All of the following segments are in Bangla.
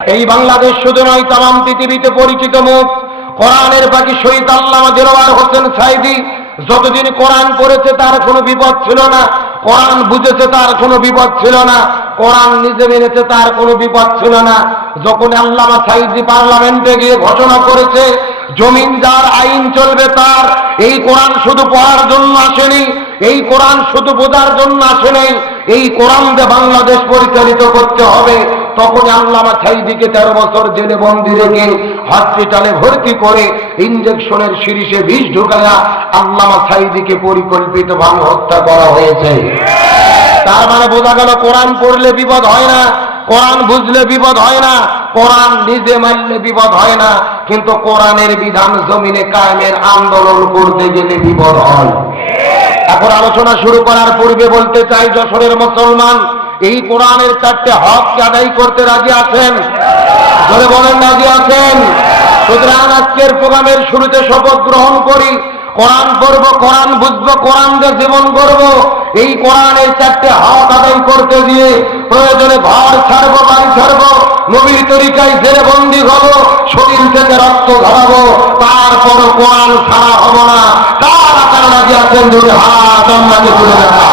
এই বাংলাদেশ শুধু নয়, তামাম পৃথিবীতে পরিচিত মুখ কোরআনের পাখি শহীদ আল্লামা দেলোয়ার হোসেন সাঈদী। যতদিন কোরআন পড়েছে তার কোনো বিপদ ছিল না, কোরআন বুঝেছে তার কোনো বিপদ ছিল না, কোরআন নিজে মেনেছে তার কোনো বিপদ ছিল না। যখন আল্লামা সাঈদী পার্লামেন্টে গিয়ে ঘোষণা করেছে জমিন যার, আইন চলবে তার, এই কোরআন শুধু পড়ার জন্য আসেনি, এই কোরআন শুধু বোঝার জন্য আসে নাই, এই কোরআন দিয়ে বাংলাদেশ পরিচালিত করতে হবে। তখন আল্লামা সাঈদীকে 13 বছর জেলে বন্দি রেখে হসপিটালে ভর্তি করে ইঞ্জেকশনের শিরিষে বিষ ঢুকায়া আল্লামা সাঈদীকে পরিকল্পিতভাবে হত্যা করা হয়েছে। তার মানে বোঝা গেল কোরআন পড়লে বিপদ হয় না, কোরআন বুঝলে বিপদ হয় না, কোরআন নিজে মানলে বিপদ হয় না, কিন্তু কোরআনের বিধান জমিনে কায়েমের আন্দোলন করতে গেলে বিপদ হয়। এখন আলোচনা শুরু করার পূর্বে বলতে চাই, যশোরের মুসলমান এই কোরআনের 4টে হককে আদায় করতে রাজি আছেন? ধরে বলেন রাজি আছেন? সুতরাং আজকের প্রোগ্রামের শুরুতে শপথ গ্রহণ করি, কোরআন পড়ব, কোরআন বুঝবো, কোরআন দিয়ে জীবন করব। এই কোরআনের 4টে হক আদায় করতে গিয়ে প্রয়োজনে ঘর ছাড়বো, বাড়ি ছাড়বো, নবীর তরিকায় জেলে বন্দী হবো, শরীর থেকে রক্ত ঝরাবো, তারপর কোরআন ছাড়া হব না। কারা কারা রাজি আছেন? দুটো হাত আমাকে তুলে দেখা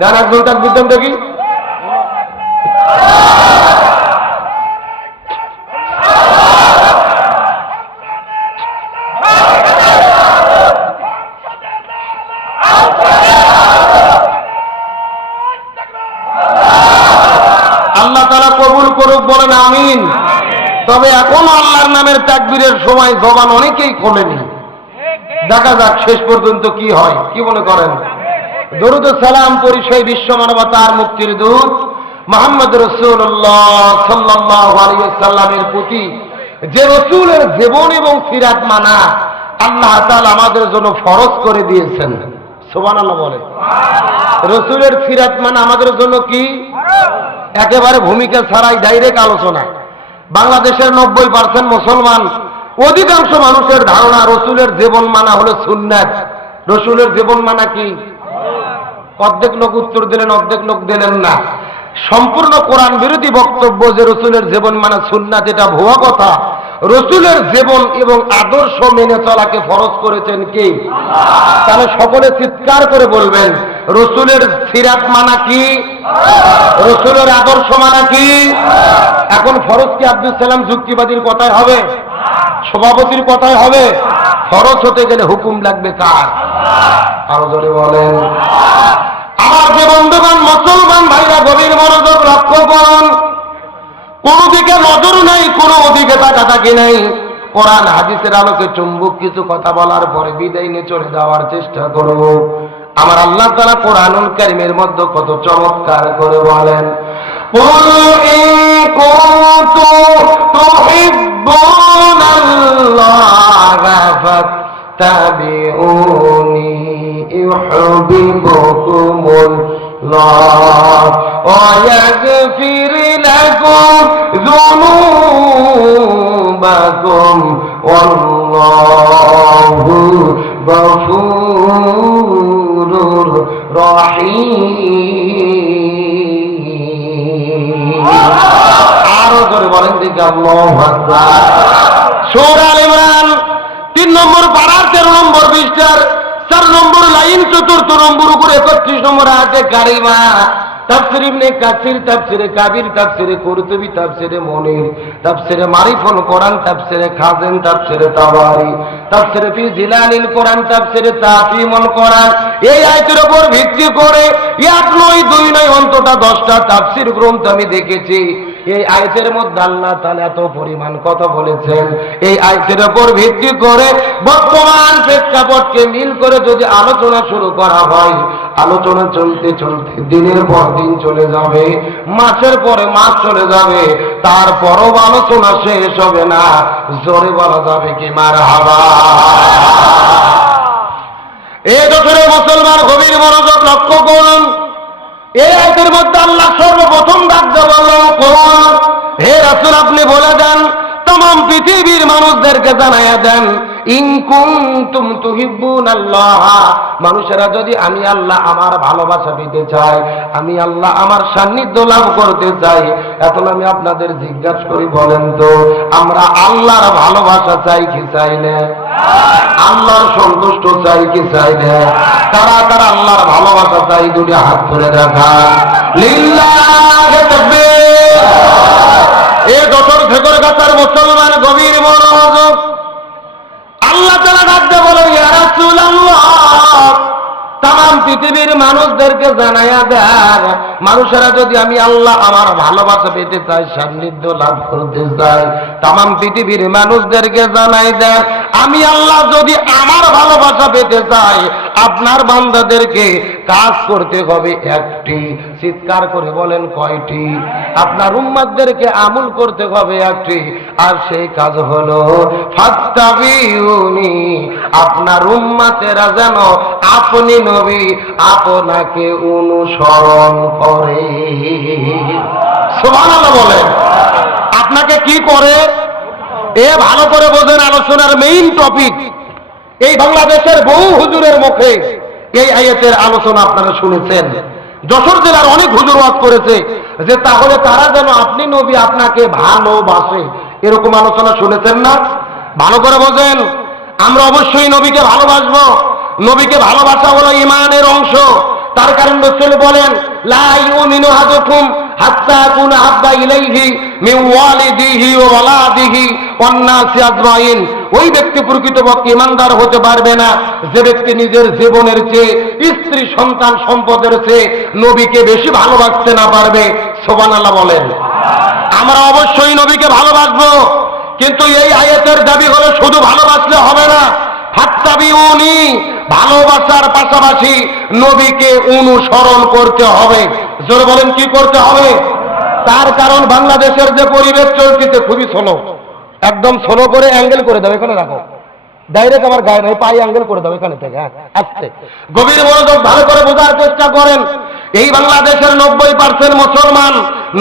দেন, একজন তাকবীর দেন দেখি। আল্লাহ তাআলা কবুল করুক, বলেন আমিন। তবে এখনো আল্লাহর নামের তাকবীরের সময় জবান অনেকেই খোলেনি। দেখা যাক শেষ পর্যন্ত কি হয়, কি মনে করেন? দরুদ ও সালাম পড়ি সেই বিশ্ব মানবতার মুক্তির দূত মুহাম্মদ রাসূলুল্লাহ সাল্লাল্লাহু আলাইহি ওয়াসাল্লামের প্রতি, যে রাসূলের জীবন এবং সিরাত মানা আল্লাহ তাআলা আমাদের জন্য ফরজ করে দিয়েছেন। সুবহানাল্লাহ বলে। রাসূলের সিরাত মানা আমাদের জন্য কি? একেবারে ভূমিকা ছাড়াই ডাইরেক্ট আলোচনা। বাংলাদেশের 90% মুসলমান, অধিকাংশ মানুষের ধারণা রাসূলের জীবন মানা হলো সুন্নাত। রাসূলের জীবন মানা কি? অর্ধেক লোক উত্তর দিলেন, অর্ধেক লোক দিলেন না। সম্পূর্ণ কোরআন বিরোধী বক্তব্য যে রাসূলের জীবন মানা সুন্নাত, এটা ভুয়া কথা। রাসূলের জীবন এবং আদর্শ মেনে চলাকে ফরজ করেছেন কে? তাহলে সকলে চিৎকার করে বলবেন, রাসূলের সিরাত মানা কি? রাসূলের আদর্শ মানা কি? এখন ফরজ কি আব্দুল সালাম যুক্তিবাদীর কথায় হবে? সভাপতির কথায় হবে? ফরজ হতে গেলে হুকুম লাগবে কার? আরো জোরে বলেন। আমার যে বন্ধুগণ মুসলমান ভাইরা, গভীর মনোযোগ লক্ষ্য করুন। কোন দিকে নজর নাই, কোন দিকে তাকাতাকি নাই। কোরআন হাদিসের আলোকে চুম্বক কিছু কথা বলার পরে বিদায় নিয়ে চলে যাওয়ার চেষ্টা করব। আমার আল্লাহ তাআলা কোরআনুল কারীমের মধ্যে কত চমৎকার করে বলেন, কুল ইন কুনতুম তুহিব্বুনাল্লাহা ফাত্তাবিউনি ইউহিব্বুকুমুল্লাহ ওয়া ইয়াগফির লাকুম যুনুবাকুম ওয়াল্লাহু গফুরুর রহিম। আরো জোরে বলেন দেখি আল্লাহু আকবার। সূরা আল ইমরান 3 নম্বর পারার 13 নম্বর পৃষ্ঠার 4 নম্বর লাইন 4 নম্বর উপর 31 নম্বর আয়াতে কারিমা। তাফসীর ইবনে কাসির, তাফসীরে কাবির, তাফসীরে কুরতুবী, তাফসীরে মুনির, তাফসীরে মারিফুল কোরআন, তাফসীরে খাজিন, তাফসীরে তাবারি, তাফসীরে ফি জিলালিল কোরআন, তাফসীরে তাফিমুল কোরআন, এই আয়াতের উপর ভিত্তি করে 1 নয় 2 নয় অন্তত 10টা তাফসীর গ্রন্থ আমি দেখেছি। এই আয়াতের মধ্যে আল্লাহ তাআলা এত পরিমাণ কথা বলেছেন। এই আয়াতের উপর ভিত্তি করে বর্তমান প্রেক্ষাপটকে মিল করে যদি আলোচনা শুরু করা হয়, আলোচনা চলতে চলতে দিনের পর দিন চলে যাবে, মাসের পরে মাস চলে যাবে, তারপরও আলোচনা শেষ হবে না। জোরে বলা যাবে কি মারহাবা। এই বছরে মুসলমান গভীর মনোযোগ লক্ষ্য করুন। এই আয়াতের মধ্যে আল্লাহ সর্বপ্রথম ডাকতে বললেন, কোরআন হে রাসূল আপনি বলে দেন, तमाम পৃথিবীর মানুষদেরকে জানায়া দেন ইন কুনতুম তুহিব্বুনাল্লাহ, মানুষেরা যদি আমি আল্লাহ আমার ভালোবাসা পেতে চাই, আমি আল্লাহ আমার সান্নিধ্য লাভ করতে চাই, এখন আমি আপনাদের জিজ্ঞাসা করি, বলেন তো আমরা আল্লাহর ভালোবাসা চাই কি চাই না? আল্লাহর সন্তুষ্ট চাই কি চাই না? কারা কারা আল্লাহর ভালোবাসা চাই দুটি হাত তুলে দেখা। লিল্লাহি তাকবীর। এ যশোর ঠেকরগাছার মুসলমান গভীর মনোযোগ। আল্লাহ তাআলা ডাকতে বলে, ইয়া রাসূলুল্লাহ, তাম পৃথিবীর মানুষদেরকে জানাইয়া দেন, মানুষেরা যদি আমি আল্লাহ আমার ভালোবাসা পেতে চাই, সান্নিধ্য লাভ করতে চাই, তাম পৃথিবীর মানুষদেরকে জানাই দেন, আমি আল্লাহ যদি আমার ভালোবাসা পেতে চাই, আপনার বান্দাদেরকে কাজ করতে হবে একটি। চিৎকার করে বলেন কয়টি? আপনার উম্মতদেরকে আমল করতে হবে একটি, আর সেই কাজ হলো ফাত্তাবিউনি, আপনার উম্মতেরা যেন আপনি নবী আপনাকে অনুসরণ করে। সুবহানাল্লাহ বলেন। আপনাকে কি করে? এ ভালো করে বোঝেন, আলোচনার মেইন টপিক। এই বাংলাদেশের বহু হুজুরের মুখে এই আয়াতের আলোচনা আপনারা শুনেছেন। যশোর জেলার অনেক হুজুর ওয়াজ করেছে যে তাহলে তারা যেন আপনি নবী আপনাকে ভালোবাসে, এরকম আলোচনা শুনেছেন না? ভালো করে বোঝেন, আমরা অবশ্যই নবীকে ভালোবাসবো। নবীকে ভালোবাসা হলো ঈমানের অংশ। তার কারণ রাসূল বলেন, লা ইউমিনু আহাদুকুম হাত্তা আকুনা আহাব্বা ইলাইহি মিন ওয়ালিদিহি ওয়া ওয়ালাদিহি ওয়ান নাসি আজমাইন। ওই ব্যক্তি প্রকৃতপক্ষে ঈমানদার হতে পারবে না যে ব্যক্তি নিজের জীবনের চেয়ে, স্ত্রী সন্তান সম্পদের চেয়ে নবীকে বেশি ভালোবাসতে না পারবে। সুবহানাল্লাহ বলেন। আমরা অবশ্যই নবীকে ভালোবাসবো, কিন্তু এই আয়াতের দাবি হলো শুধু ভালোবাসলে হবে না, ফাত্তাবিউনি, ভালোবাসার পাশাপাশি নবীকে অনুসরণ করতে হবে। জোরে বলেন কি করতে হবে? তার কারণ বাংলাদেশের যে পরিবেশ চলতেছে খুবই স্লো, একদম স্লো করে অ্যাঙ্গেল করে দাও, এখানে রাখো, ডাইরেক্ট আমার গায়ে নয়, পায়ে অ্যাঙ্গেল করে দাও এখানে থেকে। হ্যাঁ, আস্তে গভীর মনোযোগ, ভালো করে বোঝার চেষ্টা করেন। এই বাংলাদেশের 90% মুসলমান,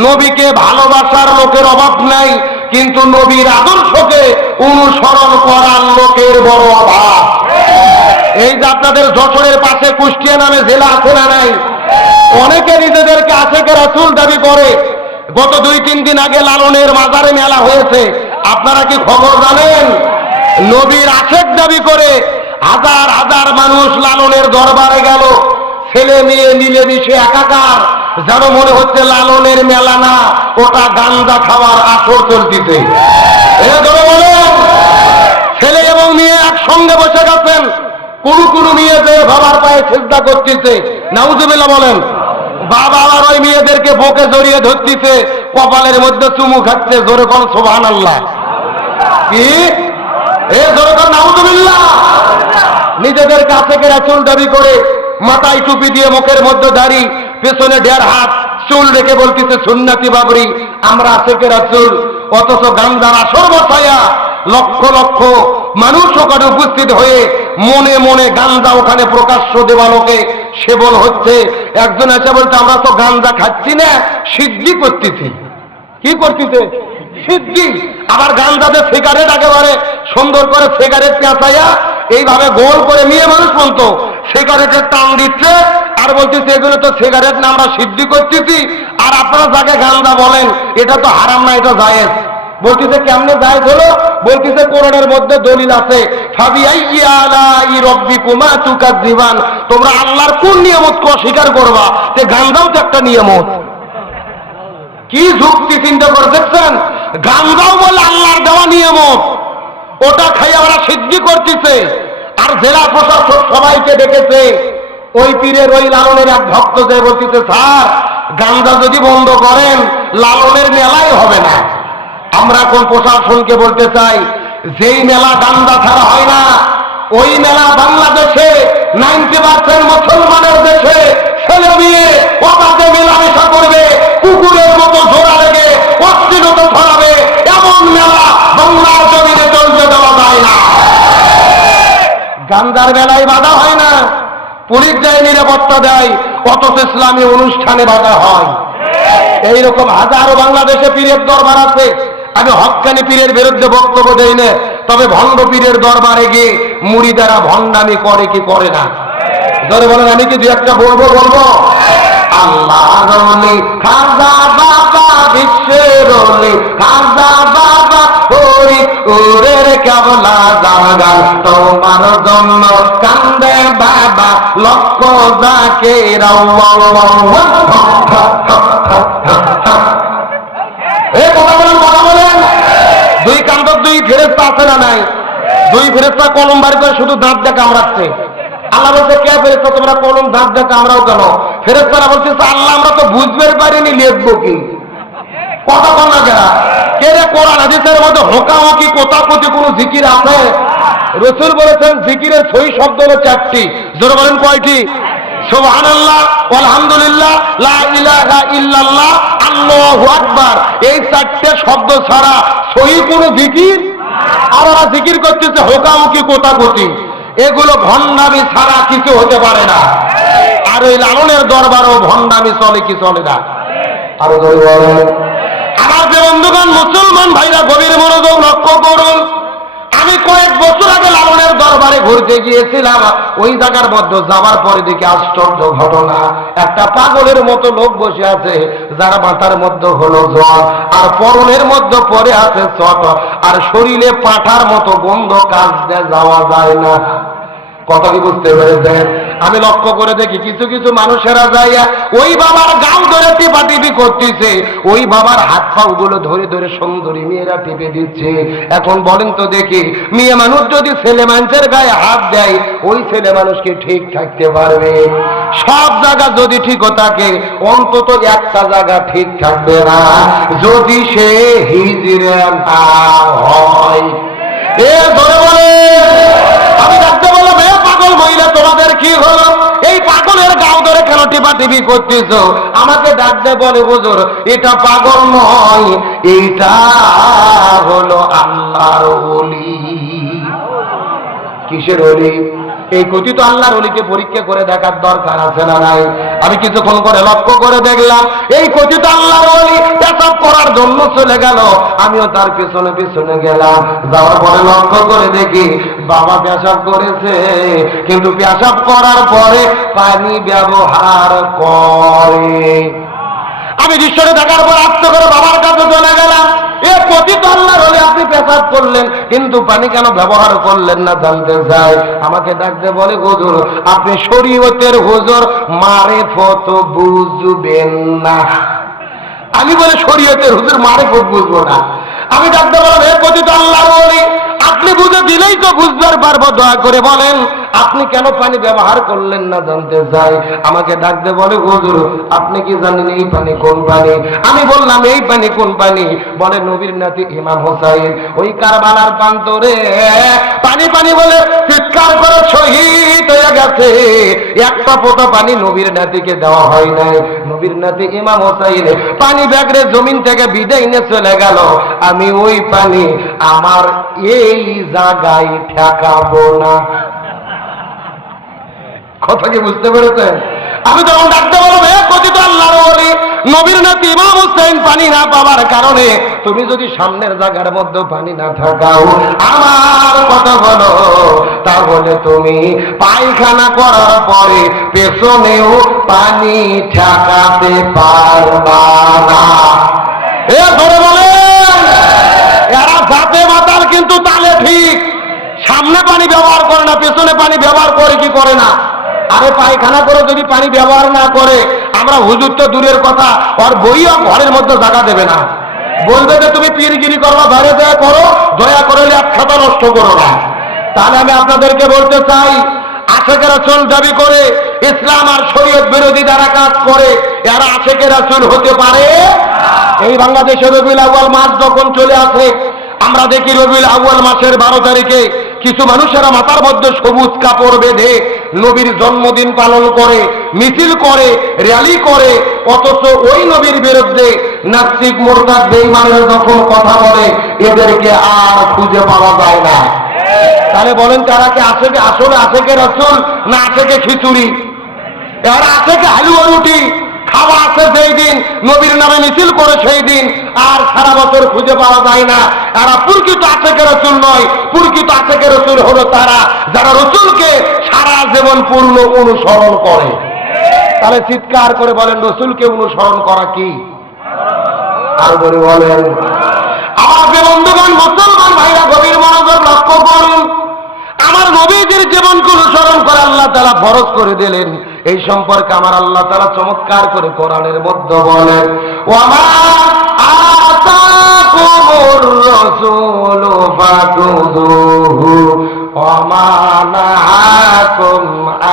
নবীকে ভালোবাসার লোকের অভাব নাই, কিন্তু নবীর আদর্শকে অনুসরণ করার লোকের বড় অভাব। এই যে আপনাদের যশোরের পাশে কুষ্টিয়া নামে জেলা আছে না নাই? অনেকে নিজেদেরকে আশেকে রাসূল দাবি করে। গত 2-3 দিন আগে লালনের মাজারে মেলা হয়েছে, আপনারা কি খবর জানেন? নবীর আশেক দাবি করে হাজার হাজার মানুষ লালনের দরবারে গেল, ছেলে মেয়ে মিলেমিশে একাকার, যেন মনে হচ্ছে লালনের মেলা না, ওটা গাঞ্জা খাওয়ার আসর চলতেছে। ছেলে এবং মেয়ে একসঙ্গে বসে গেছেন, কোনো মেয়ে যে বাবার পায়ে সিজদা করতেছে, নাউজুবিল্লাহ বলেন। বাবা আর ওই মেয়েদেরকে বুকে জড়িয়ে ধরতেছে, কপালের মধ্যে চুমু খাচ্ছে। জোরে কোন সুবহানাল্লাহ। কি এ জোরে কোন নাউজুবিল্লাহ। নিজেদের কাছে রাসূল দাবি করে, মাথায় টুপি দিয়ে, মুখের মধ্যে দাড়ি, পেছনে 1.5 হাত চুল রেখে বলতেছে সুন্নতি বাবরি, আমরা আশেকে রাসূল। অথচ গান্ধার আসর বসায়া লক্ষ লক্ষ মানুষ ওখানে উপস্থিত হয়ে মনে মনে গাঞ্জা ওখানে প্রকাশ্য দেওয়ালোকে সেবন হচ্ছে। একজন এসে বলতে, আমরা তো গাঞ্জা খাচ্ছি না, সিদ্ধি করতেছি। কি করতেছে? সিদ্ধি। আবার গাঞ্জাতে সিগারেট একেবারে সুন্দর করে সিগারেট পেঁচাইয়া এইভাবে গোল করে মেয়ে মানুষ পর্যন্ত সিগারেটের টান দিচ্ছে, আর বলতেছে এগুলো তো সিগারেট না, আমরা সিদ্ধি করতেছি। আর আপনারা যাকে গাঞ্জা বলেন এটা তো হারাম না, এটা জায়েজ। বলতেছে কেমনে জায়েজ হলো? বলতেছে কোরআনের মধ্যে দলিল আছে, ফাবিআইয়ি আলাই রাব্বিকুমা তুকাজ্জিবান, তোমরা আল্লাহর কোন নিয়ামতকে অস্বীকার করবা? যে গাঞ্জাও তো একটা নিয়ামত। কি যুক্তি চিন্তা করে দেখছেন? গাঞ্জাও বলে আল্লাহর দেওয়া নিয়ামত, ওটা খাইয়া ওরা সিদ্ধি করতেছে। আর জেলা প্রশাসক সবাইকে ডেকেছে, ওই পীরের ওই লালনের এক ভক্ত যে বলতেছে, স্যার গাঞ্জা যদি বন্ধ করেন লালনের মেলাই হবে না। আমরা কোন প্রশাসনকে বলতে চাই, যেই মেলা গাঞ্জা ছাড়া হয় না, ওই মেলা বাংলাদেশে 90% মুসলমানের দেশে ছেলে মেয়ে ওটাতে মেলামেশা করবে, কুকুরের মতো জোড়া লেগে অশ্লীলতা ছড়াবে, এমন মেলা বাংলার জমিনে চলতে দেওয়া যায় না। গাঞ্জার বেলায় বাধা হয় না, পুলিশ যায় নিরাপত্তা দেয়, অথচ ইসলামী অনুষ্ঠানে বাধা হয়। এইরকম হাজারো বাংলাদেশে পীরের দরবার আছে। আমি হক্কানি পীরের বিরুদ্ধে বক্তব্য দেই না, তবে ভণ্ড পীরের দরবারে গিয়ে মুরিদারা ভণ্ডামি করে কি করে না? ধরে বলেন, আমি কি দু একটা বলবো? আল্লাহ রলি খাজা বাবা, বিশ্বের রলি খাজা বাবা, হরি ওরের কেবলা জাগান তোমার জন্য কান্দে বাবা, লক্ষ যাকে কথা বলেন। দুই কান্দর দুই ফেরেশতা আছে না নাই? দুই ফেরেশতা কলম বাড়ি করে শুধু দাঁত দিয়ে কামড়াচ্ছে। আল্লাহ বলছে, কে ফেরেশতা তোমরা কলম দাঁত দিয়ে কামড়াও কেন? ফেরেশতারা বলছে, আল্লাহ আমরা তো বুঝতে পারিনি, লিখবো কি? কথা বল না যারা কে রে? কোরআন হাদিসের মধ্যে হোকাহকি কোতাকুতি কোন জিকির আছে? রাসূল বলেছেন জিকিরের সহি শব্দ হলো 4টি। জোরে বলেন কয়টি? সুবহানাল্লাহ, আলহামদুলিল্লাহ, লা ইলাহা ইল্লাল্লাহ, আল্লাহু আকবার। এই 4টে শব্দ ছাড়া সহি কোন জিকির। আর ওরা জিকির করতেছে হোকাহকি কোতাকুতি, এগুলো ভণ্ডামি ছাড়া কিছু হতে পারে না। আর ওই লালনের দরবারও ভণ্ডামি চলে কি চলে না? আরো জোরে বলেন। আমার যে বন্ধুগণ মুসলমান ভাইরা গভীর মনোযোগ লক্ষ্য করুন। আমি কয়েক বছর আগে লালনের দরবারে ঘুরতে গিয়েছিলাম। ওই জায়গার মধ্যে যাওয়ার পরে দেখি আশ্চর্য ঘটনা, একটা পাগলের মতো লোক বসে আছে, যার মাথার মধ্যে হলো জ্বর, আর পরনের মধ্যে পরে আছে চট, আর শরীরে পাঠার মতো গন্ধ, কাজ দিয়ে যাওয়া যায় না। কথা কি বুঝতে পেরেছেন? আমি লক্ষ্য করে দেখি কিছু কিছু মানুষেরা যাইয়া ওই বাবার গাও ধরে টিপাটিপি করতেছে, ওই বাবার হাত পাও গুলো ধরে ধরে সুন্দরী মেয়েরা টিপে দিচ্ছে। এখন বলেন তো দেখি, মেয়ে মানুষ যদি ছেলে মানুষের গায়ে হাত দেয়, ওই ছেলে মানুষ কি ঠিক থাকতে পারবে? সব জায়গা যদি ঠিক থাকে, অন্তত একটা জায়গা ঠিক থাকবে না, যদি সে হিজড়ে না হয়। এ ধরে বলে আমি ডাকতে বললাম, এ পাগল মহিলা, তোমাদের কি হলো? এই পাগলের গাও ধরে কেন টিপাটিপি করতেছ? আমাকে ডাকতে বলে, হুজুর এটা পাগল নয়, এইটা হলো আল্লাহর ওলি। কিসের ওলি? এই কথিত আল্লাহর ওলিকে পরীক্ষা করে দেখার দরকার আছে না নাই? আমি কিছুক্ষণ করে লক্ষ্য করে দেখলাম এই কথিত আল্লাহর ওলি পেশাব করার জন্য চলে গেল, আমিও তার পিছনে পিছনে গেলাম। যাওয়ার পরে লক্ষ্য করে দেখি বাবা পেশাব করেছে, কিন্তু পেশাব করার পরে পানি ব্যবহার করে। আমি দৃশ্যটা দেখার পর আস্তে করে বাবার কাছে চলে গেলাম। এ কথিত আল্লাহর ওলি, আপনি পেশাব করলেন কিন্তু পানি কেন ব্যবহার করলেন না জানতে চাই। আমাকে ডাকতে বলে, হুজুর আপনি শরীয়তের হুজুর, মারেফত বুঝবেন না। আমি বলে শরীয়তের হুজুর, মারেফত বুঝবো না? আমি ডাকতে বললাম, এ কথিত আল্লাহর ওলি, আপনি বুঝে দিলেই তো বুঝতে পারবো, দয়া করে বলেন আপনি কেন পানি ব্যবহার করলেন না জানতে চাই। আমাকে ডাকতে বলে, হুজুর আপনি কি জানেন এই পানি কোন পানি? আমি বললাম, এই পানি কোন পানি? বলে নবীর নাতি ইমাম হোসাইন ওই কারবালার প্রান্তরে পানি পানি বলে চিৎকার করে শহীদ হয়ে গেছে। একটা ফোঁটা পানি নবীর নাতিকে দেওয়া হয় নাই। নবীর নাতি ইমাম হোসাইন পানি ব্যাগরে জমিন থেকে বিদায় নিয়ে চলে গেল। আমি ওই পানি আমার এই জায়গায় ঠেকাবো না। কথা কি বুঝতে পেরেছেন? আমি তখন ডাকতে বলবো, এ কথিত আল্লাহর ওলি, নবীর নাতি ইমাম হোসেন পানি না পাওয়ার কারণে তুমি যদি সামনের জায়গার মধ্যে পানি না থাকাও, আমার কথা বলো, তাহলে তুমি পায়খানা করার পরে পেছনেও পানি ঠেকাতে পারবা না। এ ধরে বলেন, এরা জাতে মাতাল কিন্তু তালে ঠিক। সামনে পানি ব্যবহার করে না, পেছনে পানি ব্যবহার করে কি করে না? আরে পায়খানা করে যদি পানি ব্যবহার না করে, আমরা হুজুর তো দূরের কথা, আর বইও ঘরের মধ্যে জায়গা দেবে না। বলবে যে তুমি পীরগিরি করবা, বাইরে দয়া করো, দয়া করে এক খাতা নষ্ট করো না। তাহলে আমি আপনাদেরকে বলতে চাই, আশেকের রাসূল দাবি করে ইসলাম আর শরীয়ত বিরোধী যারা কাজ করে, এরা আশেকের রাসূল হতে পারে? এই বাংলাদেশের রবিউল আউয়াল মাস যখন চলে আসে, আমরা দেখি রবিউল আউয়াল মাসের 12 তারিখে কিছু মানুষেরা মাথার মধ্যে সবুজ কাপড় বেঁধে নবীর জন্মদিন পালন করে, মিছিল করে, র্যালি করে, অথচ ওই নবীর বিরুদ্ধে নাস্তিক মুরতাদ বেঈমানের যখন কথা বলে, এদেরকে আর খুঁজে পাওয়া যায় না। তাহলে বলেন তারা কি আসলে আশেকে রাসূল না আশেকে খিচুড়ি? এরা আশেকে হালুয়া রুটি খাওয়া আছে সেই দিন, নবীর নামে মিছিল করে সেই দিন, আর সারা বছর খুঁজে পাওয়া যায় না। এরা প্রকৃত আশেকে রসুল নয়, প্রকৃত আশেকে রসুল হলো তারা যারা রসুলকে সারা জীবন পূর্ণ অনুসরণ করে। তাহলে চিৎকার করে বলেন রসুলকে অনুসরণ করা কি? আর বলে বলেন। আমার যে বন্ধুগণ মুসলমান ভাইরা গভীর মনোযোগ লক্ষ্য করুন, আমার নবীজির জীবনকে অনুসরণ করে আল্লাহ তাআলা ফরজ করে দিলেন। এই সম্পর্কে আমার আল্লাহ তাআলা চমৎকার করে কোরআনের মধ্যে বলেন, ওয়ামা আতাকুমুর রাসূলু ফাখুযুহু ওয়ামা নাহাকুম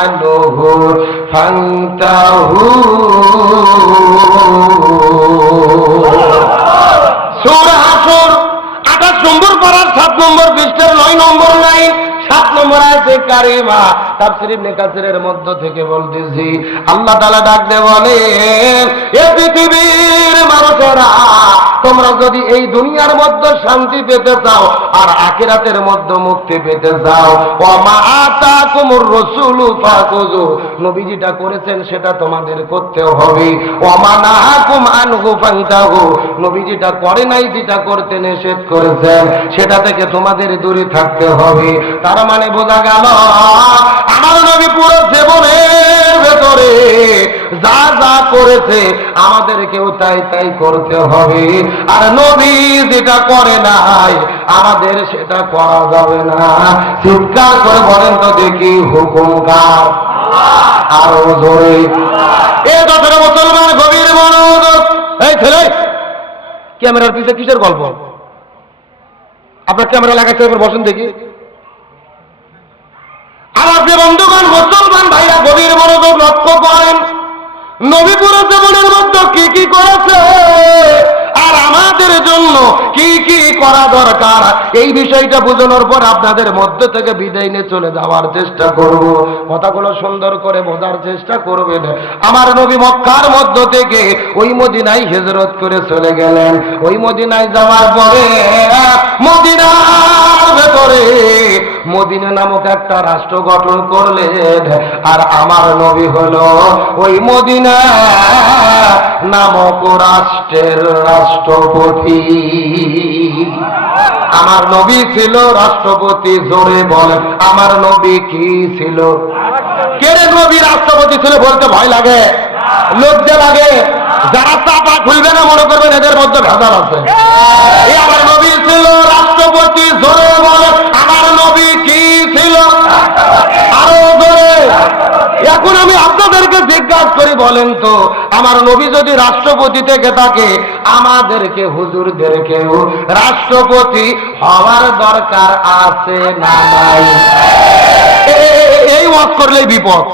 আনহু ফান্তাহু। সূরা হাসর 28 নম্বর পারার 7 নম্বর পৃষ্ঠার 9 নম্বর লাইন 7 নম্বর আয়াতে কারিমা তাফসীর ইবনে কাসিরের মধ্য থেকে বলতেছি, আল্লাহ তাআলা ডাক দিয়ে বলেন, এ পৃথিবীর মানুষেরা, তোমরা যদি এই দুনিয়ার মধ্যে শান্তি পেতে চাও আর আখিরাতের মধ্যে মুক্তি পেতে চাও, ওয়া আতাকুমুর রাসূলু ফাখুযু, নবী যেটা করেছেন সেটা তোমাদের করতে হবে, ওয়া নাহাকুম আনহু ফান্তাহু, নবী যেটা করে নাই, যেটা করতে নিষেধ করেছেন সেটা থেকে তোমাদের দূরে থাকতে হবে। তার মানে বোঝা গেল আমার নবী পুরো জীবনের ভেতরে যা যা করেছে আমাদেরকেও তাই তাই করতে হবে, আর নবী যেটা করে নাই আমাদের সেটা করা যাবে না। চিৎকার করে বলেন তো দেখি, হুকুম কার? আরো জোরে। এ কথাটা মুসলমান গভীর মনোযোগ। এই ছেলে, ক্যামেরার পিছনে কিসের গল্প? আপনার ক্যামেরা লাগাচ্ছে, বসেন দেখি। আমার যে বন্ধুগণ মুসলমান ভাইরা গভীর মনোযোগ লক্ষ্য করেন, নবী পুরো জীবনের মধ্যে কি কি করেছে আর আমাদের জন্য কি কি করা দরকার, এই বিষয়টা বোঝানোর পর আপনাদের মধ্য থেকে বিদায় নিয়ে চলে যাওয়ার চেষ্টা করব। কথাগুলো সুন্দর করে বোঝার চেষ্টা করবেন। আমার নবী মক্কার মধ্য থেকে ওই মদিনায় হিজরত করে চলে গেলেন। ওই মদিনায় যাওয়ার পরে মদিনার ভেতরে মদিনা নামক একটা রাষ্ট্র গঠন করলেন, আর আমার নবী হলো ওই মদিনা নামক রাষ্ট্রের রাষ্ট্রপতি। আমার নবী ছিল রাষ্ট্রপতি। জোরে বলেন, আমার নবী কি ছিল? কে রে নবী রাষ্ট্রপতি ছিল বলতে ভয় লাগে, লজ্জা লাগে? যারা চাপা খুলবে না মনে করবেন এদের মধ্যে ভেজাল আছে। এই আমার নবী ছিল রাষ্ট্রপতি। জোরে বলেন, আমার নবী কি ছিল? আরো জোরে। এখন আমি আপনাদেরকে জিজ্ঞাসা করি, বলেন তো আমার নবী যদি রাষ্ট্রপতি থেকে থাকে, আমাদেরকে হুজুরদেরকেও রাষ্ট্রপতি হওয়ার দরকার আছে না নাই? এই ওয়াজ করলেই বিপদ।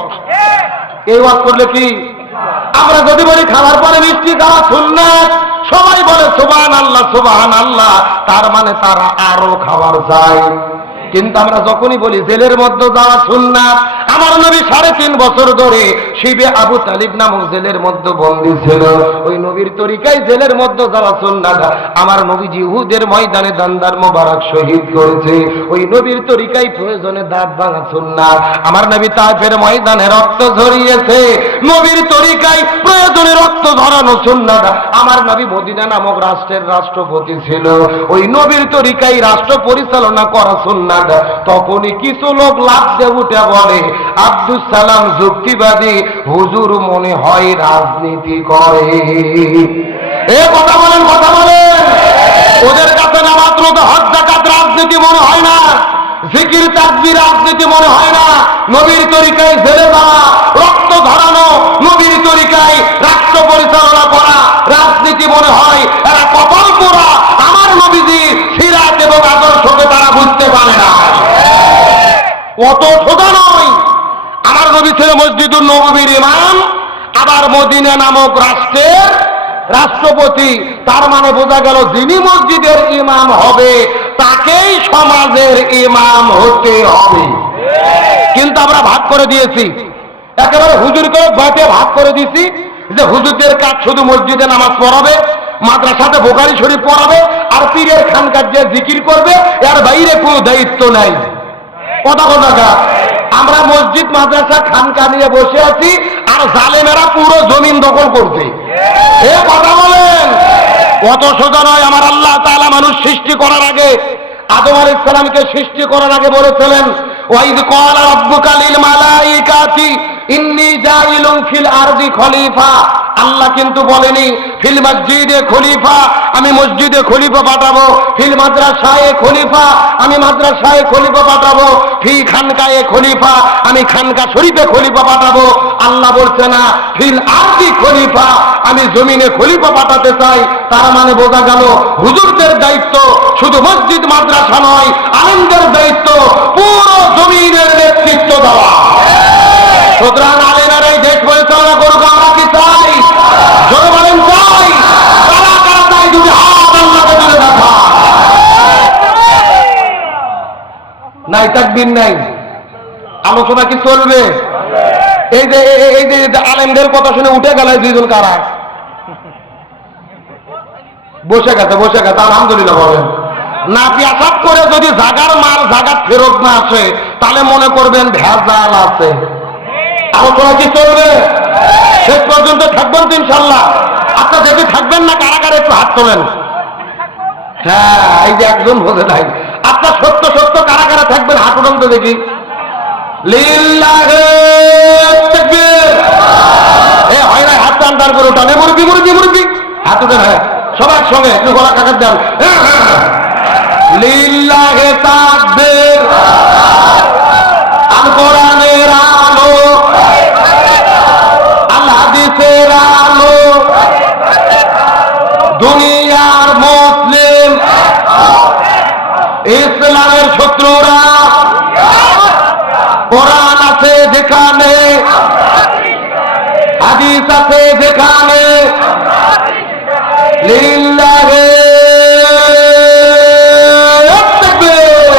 এই ওয়াজ করলে কি? আমরা যদি বলি খাবার পরে মিষ্টি খাওয়া সুন্নাত, সবাই বলে সুবহানাল্লাহ সুবহানাল্লাহ, তার মানে তারা আরো খাবার চায়। কিন্তু আমরা যখনই বলি জেলের মধ্যে যাওয়া সুন্নাত, আমার নবী 3.5 বছর ধরে শিবে আবু তালিব নামক জেলের মধ্যে বন্দী ছিল। ওই নবীর তরিকায় জেলের মধ্যে যাওয়া সুন্নাত। আমার নবীজি উহুদের ময়দানে দান্দার মোবারক শহীদ করেছে। ওই নবীর তরিকায় প্রয়োজনে দাঁত ভাঙা সুন্নাত। আমার নবী তায়েফের ময়দানে রক্ত ঝরিয়েছে। নবীর তরিকায় প্রয়োজনে রক্ত ঝরানো সুন্নাত। আমার নবী মদিনা নামক রাষ্ট্রের রাষ্ট্রপতি ছিল। ওই নবীর তরিকায় রাষ্ট্র পরিচালনা করা সুন্নাত। তখনই কিছু লোক লাফ দিয়ে উঠে বলে, আব্দুস সালাম যুক্তিবাদী, হুজুর মনে হয় রাজনীতি করে। এ কথা বলেন, কথা বলেন। ওদের কাছে নামাজ রোজা হজ যাকাত রাজনীতি মনে হয় না, জিকির তাসবিহ রাজনীতি মনে হয় না। নবীর তরিকায় জেলে যাওয়া, রক্ত ধরানো, নবীর তরিকায় রাষ্ট্র পরিচালনা করা রাজনীতি মনে হয়। এরা কপাল পোড়া, আমার নবীজি সিরাত এবং আদর্শকে তারা বুঝতে পারে না। অত সোজা নয়। আমার নবী ছিল মসজিদুন নববীর ইমাম, আবার মদিনা নামক রাষ্ট্রের রাষ্ট্রপতি। তার মানে বোঝা গেল যিনি মসজিদের ইমাম হবে তাকেই সমাজের ইমাম হতে হবে। কিন্তু আমরা ভাগ করে দিয়েছি, একেবারে হুজুরকে বাঁটে ভাগ করে দিয়েছি যে হুজুরদের কাজ শুধু মসজিদে নামাজ পড়াবে, মাদ্রাসাতে বুখারী শরীফ পড়াবে, আর পীরের খানকার যে জিকির করবে, এর বাইরে কোনো দায়িত্ব নাই। কথা কথা আমরা মসজিদ মাদ্রাসা খানকা নিয়ে বসে আছি আর জালেমেরা পুরো জমিন দখল করছে। এ কথা বলেন, কত সোজা নয়। আমার আল্লাহ তাআলা মানুষ সৃষ্টি করার আগে, আদম আলাইহিস সালামকে সৃষ্টি করার আগে বলেছিলেন, ওয়াইদ ক্বালা রাব্বুকা লিল মালাইকাতি ইন্নী জাইলুন ফিল আরদি খলিফা। আল্লাহ কিন্তু বলেনি ফিল মসজিদে খলিফা, আমি মসজিদে খলিফা পাঠাবো, ফিল মাদ্রাসায়ে খলিফা, আমি মাদ্রাসায়ে খলিফা পাঠাবো, ফি খানকায়ে খলিফা, আমি খানকা শরীফে খলিফা পাঠাবো। আল্লাহ বলছে না ফিল আরদি খলিফা, আমি জমিনে খলিফা পাঠাতে চাই। তার মানে বোঝা গেল হুজুরদের দায়িত্ব শুধু মসজিদ মাদ্রাসা নয়, আলেমদের দায়িত্ব পুরো জমিনের নেতৃত্ব দেওয়া। সুতরাং আলেমেরা এই দেশ পরিচালনা করুক, আমরা কি চাই? জোরে বলেন চাই। কারা কারা চাই? যদি হাত আল্লাহকে তুলে দেখা। নাই তাকবীর নাই, আলোচনা কি চলবে? এই যে আলেমদের কথা শুনে উঠে গেল দুইজন, কারা? বসে গেছে আলহামদুলিল্লাহ বলেন। না পেশাব করে যদি জাগার মাল জাগাত ফেরত না আসে তাহলে মনে করবেন ভেজাল আছে। আলোচনা কি চলবে? শেষ পর্যন্ত থাকবেন তো ইনশাল্লাহ? আপনারা দেখে থাকবেন না? কারাগারে একটু হাত তোলেন। হ্যাঁ, এই যে একজন বোঝে নাই। আপনার সত্য সত্য কারাগারে থাকবেন, হাত উঠান তো দেখি। লিল্লাহি তাকবীর। এ হয় না, হাত টান টান করে উঠান। মুরব্বি হাত উঠান। হ্যাঁ, সবার সঙ্গে একটু গলা কাকার দেন। লিল্লাহি তাকবীর। আল কোরআনের আলো, আল হাদিসের আলো, দুনিয়ার মুসলিম, ইসলামের শত্রুরা কোরআন আছে যেখানে, হাদিস আছে যেখানে, লিল্লাহি তাকবীর।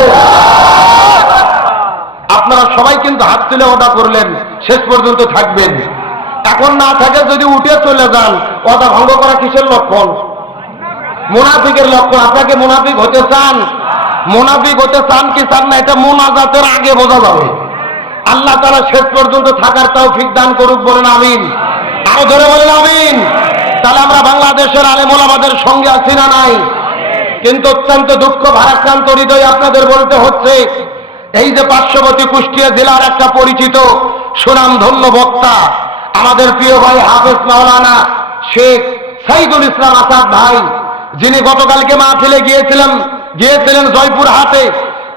আপনারা সবাই কিন্তু হাত তুলে ওটা করলেন, শেষ পর্যন্ত থাকবেন। এখন না থাকে যদি উঠে চলে যান, ওটা ভঙ্গ করা কিসের লক্ষণ? মুনাফিকের লক্ষণ। আপনাকে মুনাফিক হতে চান? মুনাফিক হতে চান কি চান না, এটা মুনাজাতের আগে বোঝা যাবে। আল্লাহ তাআলা শেষ পর্যন্ত থাকার তৌফিক দান করুক, বলেন আমিন। আরো ধরে বলেন আমিন। তাহলে আমরা বাংলাদেশের আলেম ওলামাদের সঙ্গে আছি না নাই? কিন্তু অত্যন্ত দুঃখ ভারাক্রান্ত হৃদয় আপনাদের বলতে হচ্ছে, এই যে পার্শ্ববর্তী কুষ্টিয়া জেলার একটা পরিচিত সুনামধন্য বক্তা আমাদের প্রিয় ভাই হাফেজ মাওলানা শেখ সাইদুল ইসলাম আসাদ ভাই, যিনি গতকালকে মাহফিলে গিয়েছিলেন জয়পুর হাটে।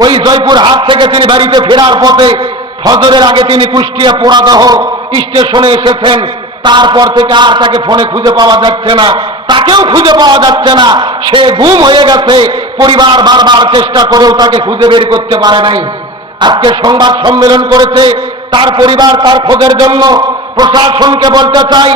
ওই জয়পুর হাট থেকে তিনি বাড়িতে ফেরার পথে ফজরের আগে তিনি কুষ্টিয়া পোড়াদহ স্টেশনে এসেছেন। তারপর থেকে আর তাকে ফোনে খুঁজে পাওয়া যাচ্ছে না, তাকেও খুঁজে পাওয়া যাচ্ছে না। সে গুম হয়ে গেছে। পরিবার বারবার চেষ্টা করেও তাকে খুঁজে বের করতে পারে নাই। আজকে সংবাদ সম্মেলন করেছে তার পরিবার তার খোঁজের জন্য। প্রশাসনকে বলতে চাই,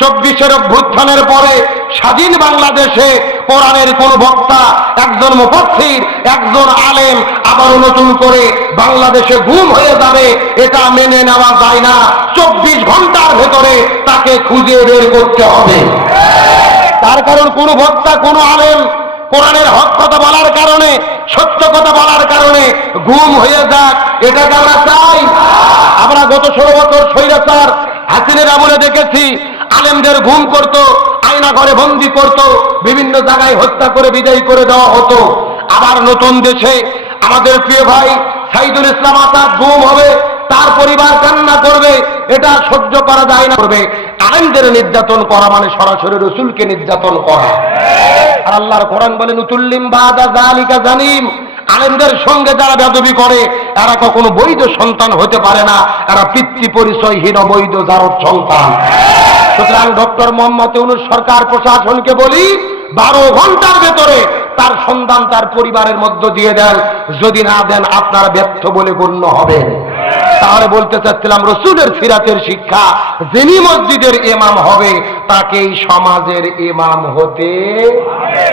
24-এর অভ্যুত্থানের পরে স্বাধীন বাংলাদেশে কোরআনের কোন বক্তা, একজন মুফাসসির, একজন আলেম আবারও নতুন করে বাংলাদেশে গুম হয়ে যাবে, এটা মেনে নেওয়া যায় না। 24 ঘন্টার ভেতরে তাকে খুঁজে বের করতে হবে। তার কারণ কোন বক্তা, কোন আলেম কোরআনের হক কথা বলার কারণে, সত্য কথা বলার কারণে গুম হয়ে যাক, এটাকে আমরা চাই? আমরা গত 16 বছর স্বৈরাচার হাসিনের আমলে দেখেছি আলেমদের গুম করত, আয়না ঘরে বন্দি করত, বিভিন্ন জায়গায় হত্যা করে বিদায় করে দেওয়া হতো। আবার নতুন দেশে আমাদের প্রিয় ভাই সাইদুল ইসলাম আসাদ গুম হবে, তার পরিবার কান্না করবে, এটা সহ্য করা যায় না। করবে আলেমদের নির্যাতন করা মানে সরাসরি রাসূলকে নির্যাতন করা। আর আল্লাহর কোরআন বলে নুতুল্লিম বাদা যালিকা জানিম, আলেমদের সঙ্গে যারা বেয়াদবি করে এরা কখনো বৈধ সন্তান হতে পারে না, এরা পিতৃ পরিচয়হীন অবৈধ জারদ সন্তান। সুতরাং ডক্টর মোহাম্মদ ইউনূস সরকার প্রশাসনকে বলি, 12 ঘন্টার ভেতরে তার সন্ধান তার পরিবারের মধ্য দিয়ে দেন। যদি না দেন আপনারা ব্যর্থ বলে গণ্য হবেন। তাহলে বলতে চাচ্ছিলাম, রাসূলের সিরাতের শিক্ষা, যিনি মসজিদের ইমাম হবে তাকেই সমাজের ইমাম হতে হবে।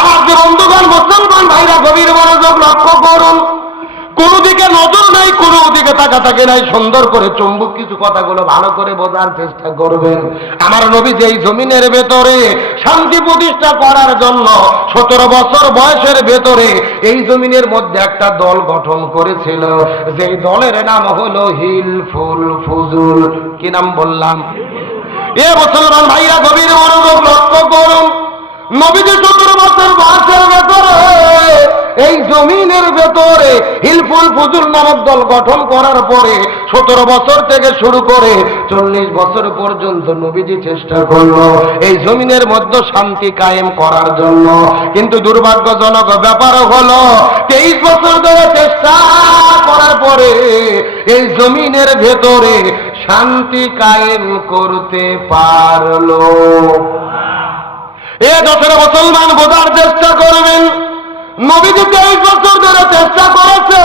আমার যে বন্ধুগণ মুসলমান ভাইরা গভীর মনোযোগ লক্ষ্য করুন, কোনো দিকে নজর নাই, কোনো দিকে তাকাতাকি নাই। সুন্দর করে চুম্বক কিছু কথাগুলো ভালো করে বোঝার চেষ্টা করবেন। আমার নবী যেই জমিনের ভেতরে শান্তি প্রতিষ্ঠা করার জন্য 17 বছর বয়সের ভেতরে এই জমিনের মধ্যে একটা দল গঠন করেছিল, যেই দলের নাম হলো হিলফুল ফুজুল। কি নাম বললাম? এ মুসলমান ভাইরা গভীর মনোযোগ লক্ষ্য করুন। নবীজি 17 বছর বয়সের ভেতরে এই জমিনের ভেতরে হিলফুল ফুজুল নামক দল গঠন করার পরে 17 বছর থেকে শুরু করে 40 বছর পর্যন্ত নবীজি চেষ্টা করলো এই জমিনের মধ্যে শান্তি কায়েম করার জন্য। কিন্তু দুর্ভাগ্যজনক ব্যাপার হলো 23 বছর ধরে চেষ্টা করার পরে এই জমিনের ভেতরে শান্তি কায়েম করতে পারলো। এ দশের মুসলমান বোঝার চেষ্টা করবেন, নবীজি 23 বছর ধরে চেষ্টা করেছে,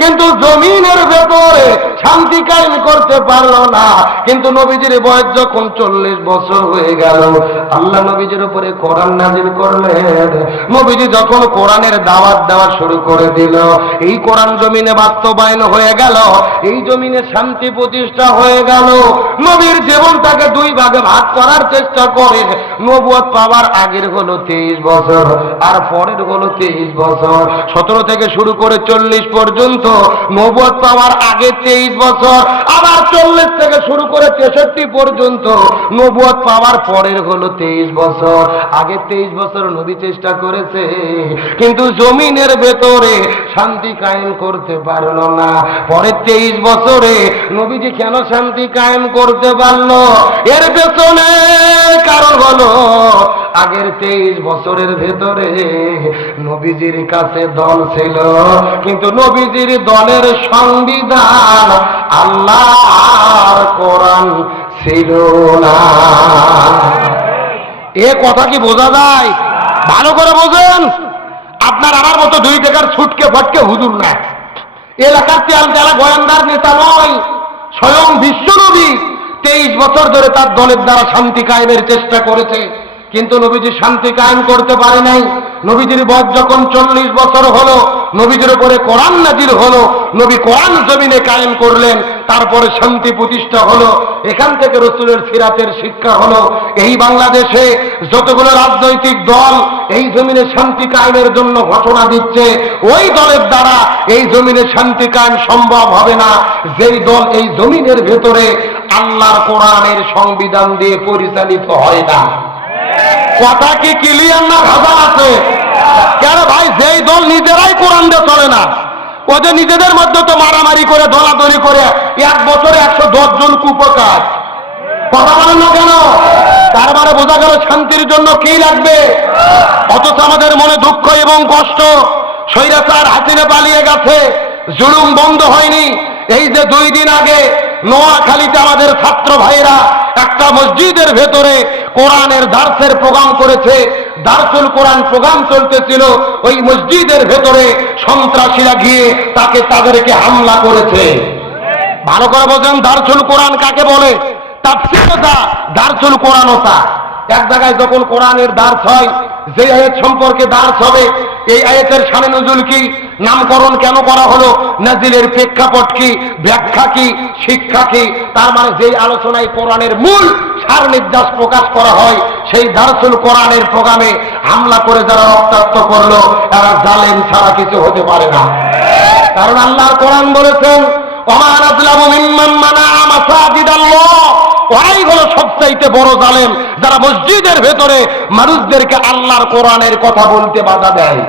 কিন্তু জমিনের ভেতরে শান্তি কায়েম করতে পারলো না। কিন্তু নবীজির বয়স যখন 40 বছর হয়ে গেল, আল্লাহ নবীজির উপরে কোরআন নাজিল করলেন। নবীজি যখন কোরআনের দাওয়াত দেওয়া শুরু করে দিল, এই কোরআন জমিনে বাস্তবায়ন হয়ে গেল, এই জমিনে শান্তি প্রতিষ্ঠা হয়ে গেল। নবীর জীবনটাকে দুই ভাগে ভাগ করার চেষ্টা করে। নবুয়ত পাওয়ার আগের হলো 23 বছর, আর পরের হলো 23 বছর। 17 থেকে শুরু করে 40 পর্যন্ত নবুয়ত পাওয়ার আগে 23 বছর, আবার 40 থেকে শুরু করে 63 পর্যন্ত নবুয়ত পাওয়ার পরের হলো 23 বছর। আগে 23 বছর নবী চেষ্টা করেছে, কিন্তু জমিনের ভেতরে শান্তি কায়েম করতে পারল না। পরের 23 বছরে নবীজি কেন শান্তি কায়েম করতে পারল? এর পেছনে কারণ হলো আগের 23 বছরের ভেতরে নবীজির কাছে দল ছিল, কিন্তু নবীজির দলের সংবিধান আল্লাহর কোরআন ছিল না। এ কথা কি বোঝা যায়? ভালো করে বোঝেন। আপনার আমার মতো 2 টাকার ছুটকে ফটকে হুজুর না, এলাকার তেল তেলা গোয়েন্দার নেতা নয়, স্বয়ং বিশ্বনবী 23 বছর ধরে তার দলের দ্বারা শান্তি কায়েমের চেষ্টা করেছে, কিন্তু নবীজি শান্তি কায়েম করতে পারে নাই। নবীজির বয়স যখন 40 বছর হলো, নবীজির উপরে কোরআন নাজিল হলো, নবী কোরআন জমিনে কায়েম করলেন, তারপরে শান্তি প্রতিষ্ঠা হলো। এখান থেকে রাসূলের সিরাতের শিক্ষা হলো, এই বাংলাদেশে যতগুলো রাজনৈতিক দল এই জমিনে শান্তি কায়েমের জন্য ঘোষণা দিচ্ছে, ওই দলের দ্বারা এই জমিনে শান্তি কায়েম সম্ভব হবে না, যেই দল এই জমিনের ভেতরে আল্লাহর কোরআনের সংবিধান দিয়ে পরিচালিত হয় না। কথা কি ক্লিয়ার না ভাষা আছে? কেন ভাই, যেই দল নিজেরাই কোরআন দিয়ে চলে না, ওদের নিজেদের মধ্যে তো মারামারি করে দলাদলি করে 1 বছরে 110 জন কুপকার। কথা বলেন না কেন? তার মানে বোঝা গেল শান্তির জন্য কি লাগবে। অথচ আমাদের মনে দুঃখ এবং কষ্ট, স্বৈরাচার হাসিনা পালিয়ে গেছে, জুলুম বন্ধ হয়নি। এই যে 2 দিন আগে নোয়াখালীতে আমাদের ছাত্র ভাইরা একটা মসজিদের ভেতরে কোরআনের দার্সের প্রোগ্রাম করেছে, দারসুল কোরআন প্রোগ্রাম চলতেছিল, ওই মসজিদের ভেতরে সন্ত্রাসীরা গিয়ে তাদেরকে হামলা করেছে। ভালো করে বোঝেন, দারসুল কোরআন কাকে বলে? তাফসীরটা দারসুল কোরআনটা। এক জায়গায় যখন কোরআনের দার্স হয়, যে আয়াত সম্পর্কে দার্স হবে, এই আয়াতের শানে নজুল কি, নামকরণ কেন করা হলো, নাজিলের প্রেক্ষাপট কি, ব্যাখ্যা কি, শিক্ষা কি, তার মানে যেই আলোচনায় কোরআনের মূল সার নির্দেশ প্রকাশ করা হয়, সেই দারসুল কোরআনের প্রোগ্রামে হামলা করে যারা রক্তাক্ত করলো, তারা জালেম ছাড়া কিছু হতে পারে না। কারণ আল্লাহর কোরআন বলেছেন, ওমা নাযলামু মিম্মান মানাআ মাসাজিদাল্লাহ, ওরাই হলো সবচাইতে বড় জালেম, যারা মসজিদের ভেতরে মানুষদেরকে আল্লাহর কোরআনের কথা বলতে বাধা দেয়।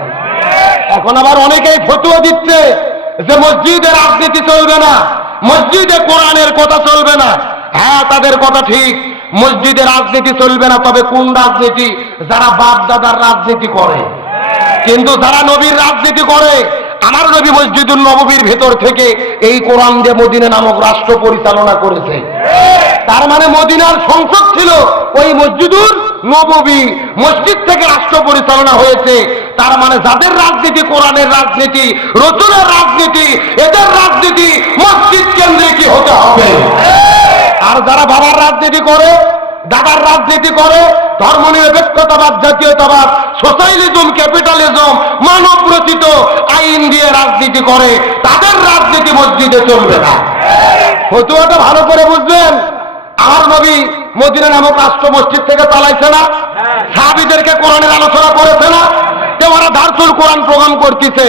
এখন আবার অনেকেই ফতোয়া দিচ্ছে যে মসজিদে রাজনীতি চলবে না, মসজিদে কোরআনের কথা চলবে না। হ্যাঁ, তাদের কথা ঠিক, মসজিদে রাজনীতি চলবে না, তবে কোন রাজনীতি? যারা বাপ দাদার রাজনীতি করে। কিন্তু যারা নবীর রাজনীতি করে, আমার নবী মসজিদুল নববীর ভেতর থেকে এই কোরআন দিয়ে মদিনা নামক রাষ্ট্র পরিচালনা করেছে। তার মানে মদিনার সংসদ ছিল ওই মসজিদুল নববী, মসজিদ থেকে রাষ্ট্র পরিচালনা হয়েছে। তার মানে যাদের রাজনীতি কোরআনের রাজনীতি, রাসূলের রাজনীতি, এদের রাজনীতি মসজিদ কেন্দ্রিক হতে হবে। আর যারা বাবার রাজনীতি করে, দাদার রাজনীতি করে, ধর্মনিরপেক্ষতাবাদ, জাতীয়তাবাদ, সোশ্যালিজম, ক্যাপিটালিজম, মানব রচিত আইন দিয়ে রাজনীতি করে তাদের রাজনীতি মসজিদে চলবে না। ফতুয়াটা ভালো করে বুঝবেন। আমার নবী মদিনা নামক রাষ্ট্র মসজিদ থেকে চালাইছে না? সাহাবীদেরকে কোরআনের আলোচনা করেছে না? যে ওরা দারসুল কোরআন প্রোগ্রাম করতেছে,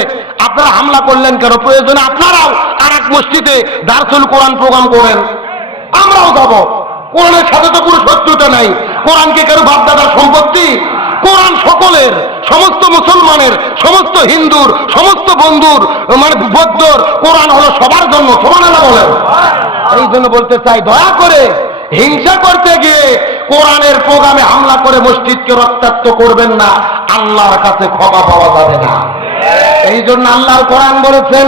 আপনারা হামলা করলেন কেন? প্রয়োজনে আপনারাও আর এক মসজিদে দারসুল কোরআন প্রোগ্রাম করেন, আমরাও যাব। কোরআনের সাথে তো কোনো শত্রুতা নাই। কোরআন কি কারো বাপদাদার সম্পত্তি? কোরআন সকলের, সমস্ত মুসলমানের, সমস্ত হিন্দুর, সমস্ত বন্ধুর, মানে বৌদ্ধর। কোরআন হলো সবার জন্য। সুবহানাল্লাহ বলেন। এই জন্য বলতে চাই, দয়া করে হিংসা করতে গিয়ে কোরআনের প্রোগ্রামে হামলা করে মসজিদকে রক্তাক্ত করবেন না, আল্লাহর কাছে ক্ষমা পাওয়া যাবে না। এই জন্য আল্লাহর কোরআন বলেছেন,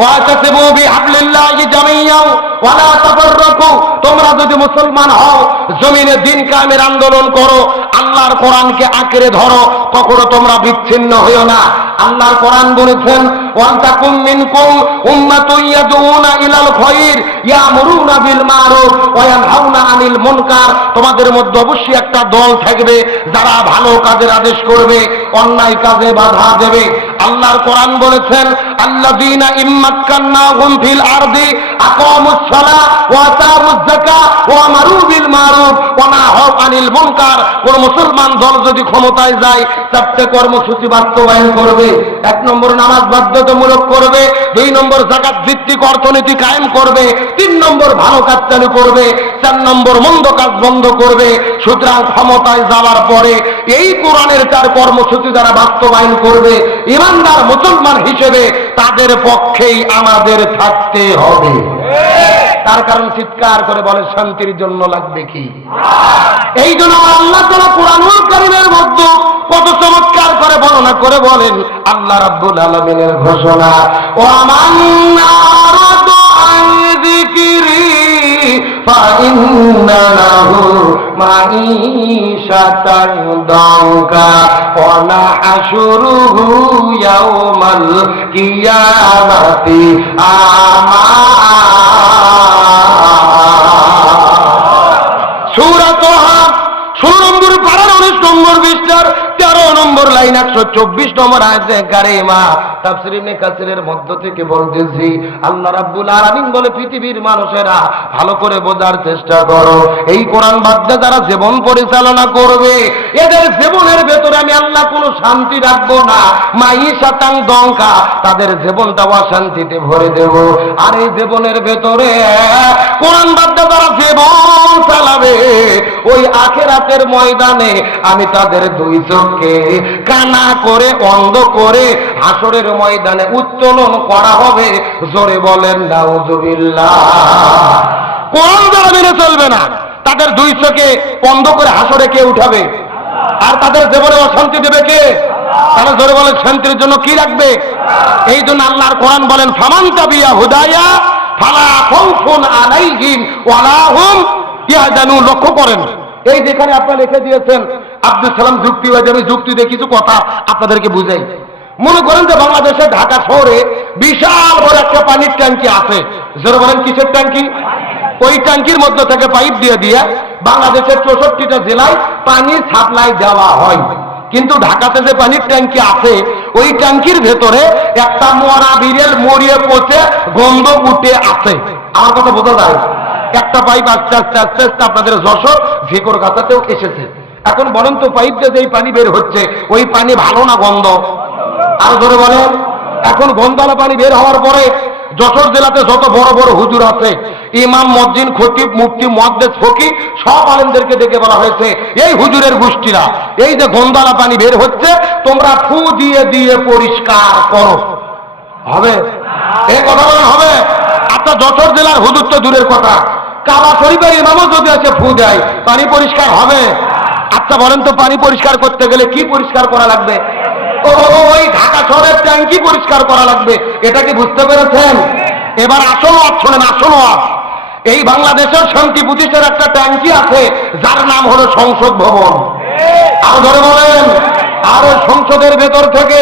ওয়াতাসিমু বিহাবলিল্লাহি জামিআন ওয়া লা তাফাররাকু। তোমরা যদি মুসলমান হও, জমিনে দ্বীন কায়েমের আন্দোলন করো, আল্লাহর কোরআনকে আঁকড়ে ধরো, কখনো তোমরা বিচ্ছিন্ন হইও না। আল্লাহর কোরআন বলেছেন, ওয়ালতাকুম মিনকুম উম্মাতুন ইয়াদউনা ইলাল খায়র ইয়ামুরুনা বিল মারুফ ওয়া ইয়ানহাউনা আনিল মুনকার। তোমাদের মধ্যে অবশ্যই একটা দল থাকবে যারা ভালো কাজের আদেশ করবে, অন্যায় কাজে বাধা দেবে। আল্লাহর কোরআন বলেছেন, আল্লাযীনা ইম্মাক্কান্নাহুম ফিল আরদি আকামুস সালাহ ওয়া আতাউজ যাকাত ওয়া আমারু বিল মারুফ ওয়া নাহাউ আনিল মুনকার। কোন মুসলমান দল যদি ক্ষমতায় যায়, চারটি কর্মসূচি বাস্তবায়ন করবে। 1 নম্বর নামাজ বাধ্যতামূলক করবে, 2 নম্বর যাকাত ভিত্তিক অর্থনীতি কায়েম করবে, 3 নম্বর ভালো কাজ চালু করবে, 4 নম্বর মন্দ কাজ বন্ধ করবে। সুতরাং ক্ষমতায় যাওয়ার পরে এই কোরআনের 4 কর্মসূচি যারা বাস্তবায়ন করবে, ইমানদার মুসলমান হিসেবে তাদের পক্ষেই আমাদের থাকতে হবে। তার কারণ চিৎকার করে বলে, শান্তির জন্য লাগবে কি? এই জন্য আল্লাহ তাআলা কোরআনুল কারীমের মধ্যে কত চমৎকার করে বর্ণনা করে বলেন, আল্লাহ রাব্বুল আলামিনের ঘোষণা, ওয়া মান আরাদা আন যিকরি ফাইন্না লাহু মাঈশাতান দাঙ্কা ওয়া নাহশুরুহু ইয়াওমাল কিয়ামাতি আমা। সূরা তাহা 16 নম্বর পারার 19 নম্বর পৃষ্ঠার 13 নম্বর লাইন 124 নম্বর আয়াতে কারিমা। তাফসীর ইবনে কাসিরের মধ্য থেকে বলতেছি, আল্লাহ রাব্বুল আলামিন বলে, পৃথিবীর মানুষেরা ভালো করে বোঝার চেষ্টা করো, এই কোরআন বাধ্যে যারা জীবন পরিচালনা করবে, এদের জীবনের ভেতরে আমি আল্লাহ কোনো শান্তি রাখবো না। মাঈশাতান দঙ্কা, তাদের জীবনটা অশান্তিতে ভরে দেব। আর এই জীবনের ভেতরে কোরআন বাধ্যে যারা জীবন চালাবে, ওই আখিরাতের ময়দানে আমি তাদের 2 চোখকে কানা করে, অন্ধ করে হাসরের ময়দানে উত্তোলন করা হবে। জোরে বলেন নাউযুবিল্লাহ। কোরআন যারা মেনে চলবে না, তাদের 2 চোখে অন্ধ করে হাসরে কে উঠাবে? আর তাদের জীবনে অশান্তি দেবে কে? তাহলে জোরে বলেন, শান্তির জন্য কি রাখবে? এই জন্য আল্লাহর কোরআন বলেন, ফামান তাবিয়া হুদায়া ফালা খাউফুন আলাইহিম ওয়া লা হুম ইয়াহজানুন। লক্ষ্য করেন, এই যেখানে আপনারা লিখে দিয়েছেন আব্দুল সালাম যুক্তিবাদী, আমি যুক্তি দিয়ে কিছু কথা আপনাদেরকে বুঝাই। মনে করেন যে বাংলাদেশের ঢাকা শহরে বিশাল বড় একটা পানির ট্যাঙ্কি আছে। জোরে বলেন, কিসের ট্যাঙ্কি? ওই ট্যাঙ্কির মধ্যে থেকে পাইপ দিয়ে দিয়ে বাংলাদেশের 64টা জেলায় পানি সাপ্লাই দেওয়া হয়। কিন্তু ঢাকাতে যে পানির ট্যাঙ্কি আছে, ওই ট্যাঙ্কির ভেতরে একটা মরা বিড়েল মরিয়ে পচে গন্ধ উঠে আছে। আমার কথা বোঝা যায়? একটা পাইপ আস্তে আস্তে আস্তে আস্তে আপনাদের যশোর ঝিকর গাছাতেও এসেছে। এখন বলেন তো, পাইপ দিয়ে যেই পানি বের হচ্ছে, ওই পানি ভালো না গন্ধ? আরো ধরে বলেন। এখন গন্ধালা পানি বের হওয়ার পরে যশোর জেলাতে যত বড় বড় হুজুর আছে, ইমাম, মুয়াজ্জিন, খতিব, মুফতি, মুহাদ্দিস, ফকিহ, সব আলেমদেরকে ডেকে বলা হয়েছে, এই হুজুরের গোষ্ঠীরা এই যে গন্ধালা পানি বের হচ্ছে, তোমরা ফু দিয়ে দিয়ে পরিষ্কার করো। হবে? এই কথা বলা হবে? আচ্ছা, যশোর জেলার হুজুর তো দূরের কথা, কাবা শরীফের ইমামও যদি আছে ফু দেয়, পানি পরিষ্কার হবে? আচ্ছা বলেন তো, পানি পরিষ্কার করতে গেলে কি পরিষ্কার করা লাগবে? ওই ঢাকা শহরের ট্যাঙ্কি পরিষ্কার করা লাগবে। এটা কি বুঝতে পেরেছেন? এবার আসল ওয়াজ শোনেন, আসল ওয়াজ। এই বাংলাদেশের শান্তি প্রতিষ্ঠার একটা ট্যাঙ্কি আছে, যার নাম হলো সংসদ ভবন। আর ধরে বলেন, আর সংসদের ভেতর থেকে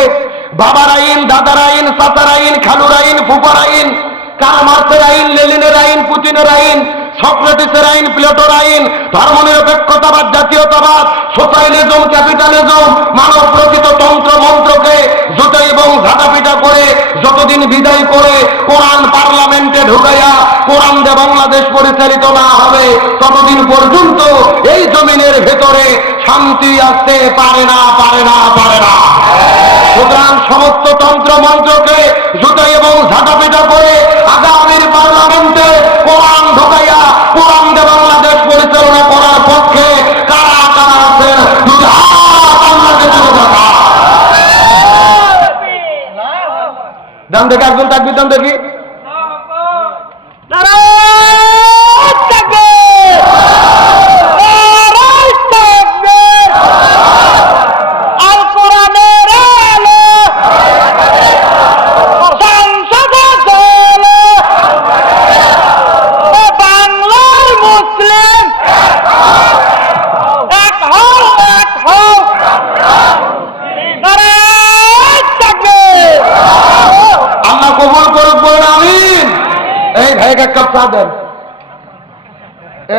বাবার আইন, দাদার আইন, চাচার আইন, খালুর আইন, ফুপার আইন, কার্ল মার্ক্সের আইন, লেনিনের আইন, পুতিনের আইন, সক্রেটিসের আইন, প্লেটোর আইন, ধর্মনিরপেক্ষতাবাদ, জাতীয়তাবাদ, সোশ্যালিজম, ক্যাপিটালিজম, মানব রচিত তন্ত্র মন্ত্রকে জুতো এবং ঝাঁটাপিটা করে যতদিন ঢুকাইয়া কোরআন দিয়ে বাংলাদেশ পরিচালিত না হবে ততদিন পর্যন্ত এই জমিনের ভেতরে শান্তি আসতে পারে না, পারে না, পারে না। সুতরাং সমস্ত তন্ত্র মন্ত্রকে জুতো এবং ঝাঁটাপিটা করে আগামীর পার্লামেন্টে কোরআন ঢুকাইয়া কোরআন দিয়ে বাংলাদেশ পরিচালনা করার পক্ষে কারা কারা আছেন দুটি হাত আল্লাহকে তুলে দেখা। দাম দেখে একজন তাকবীর দাম দেখি। এক কাপ চা দেন।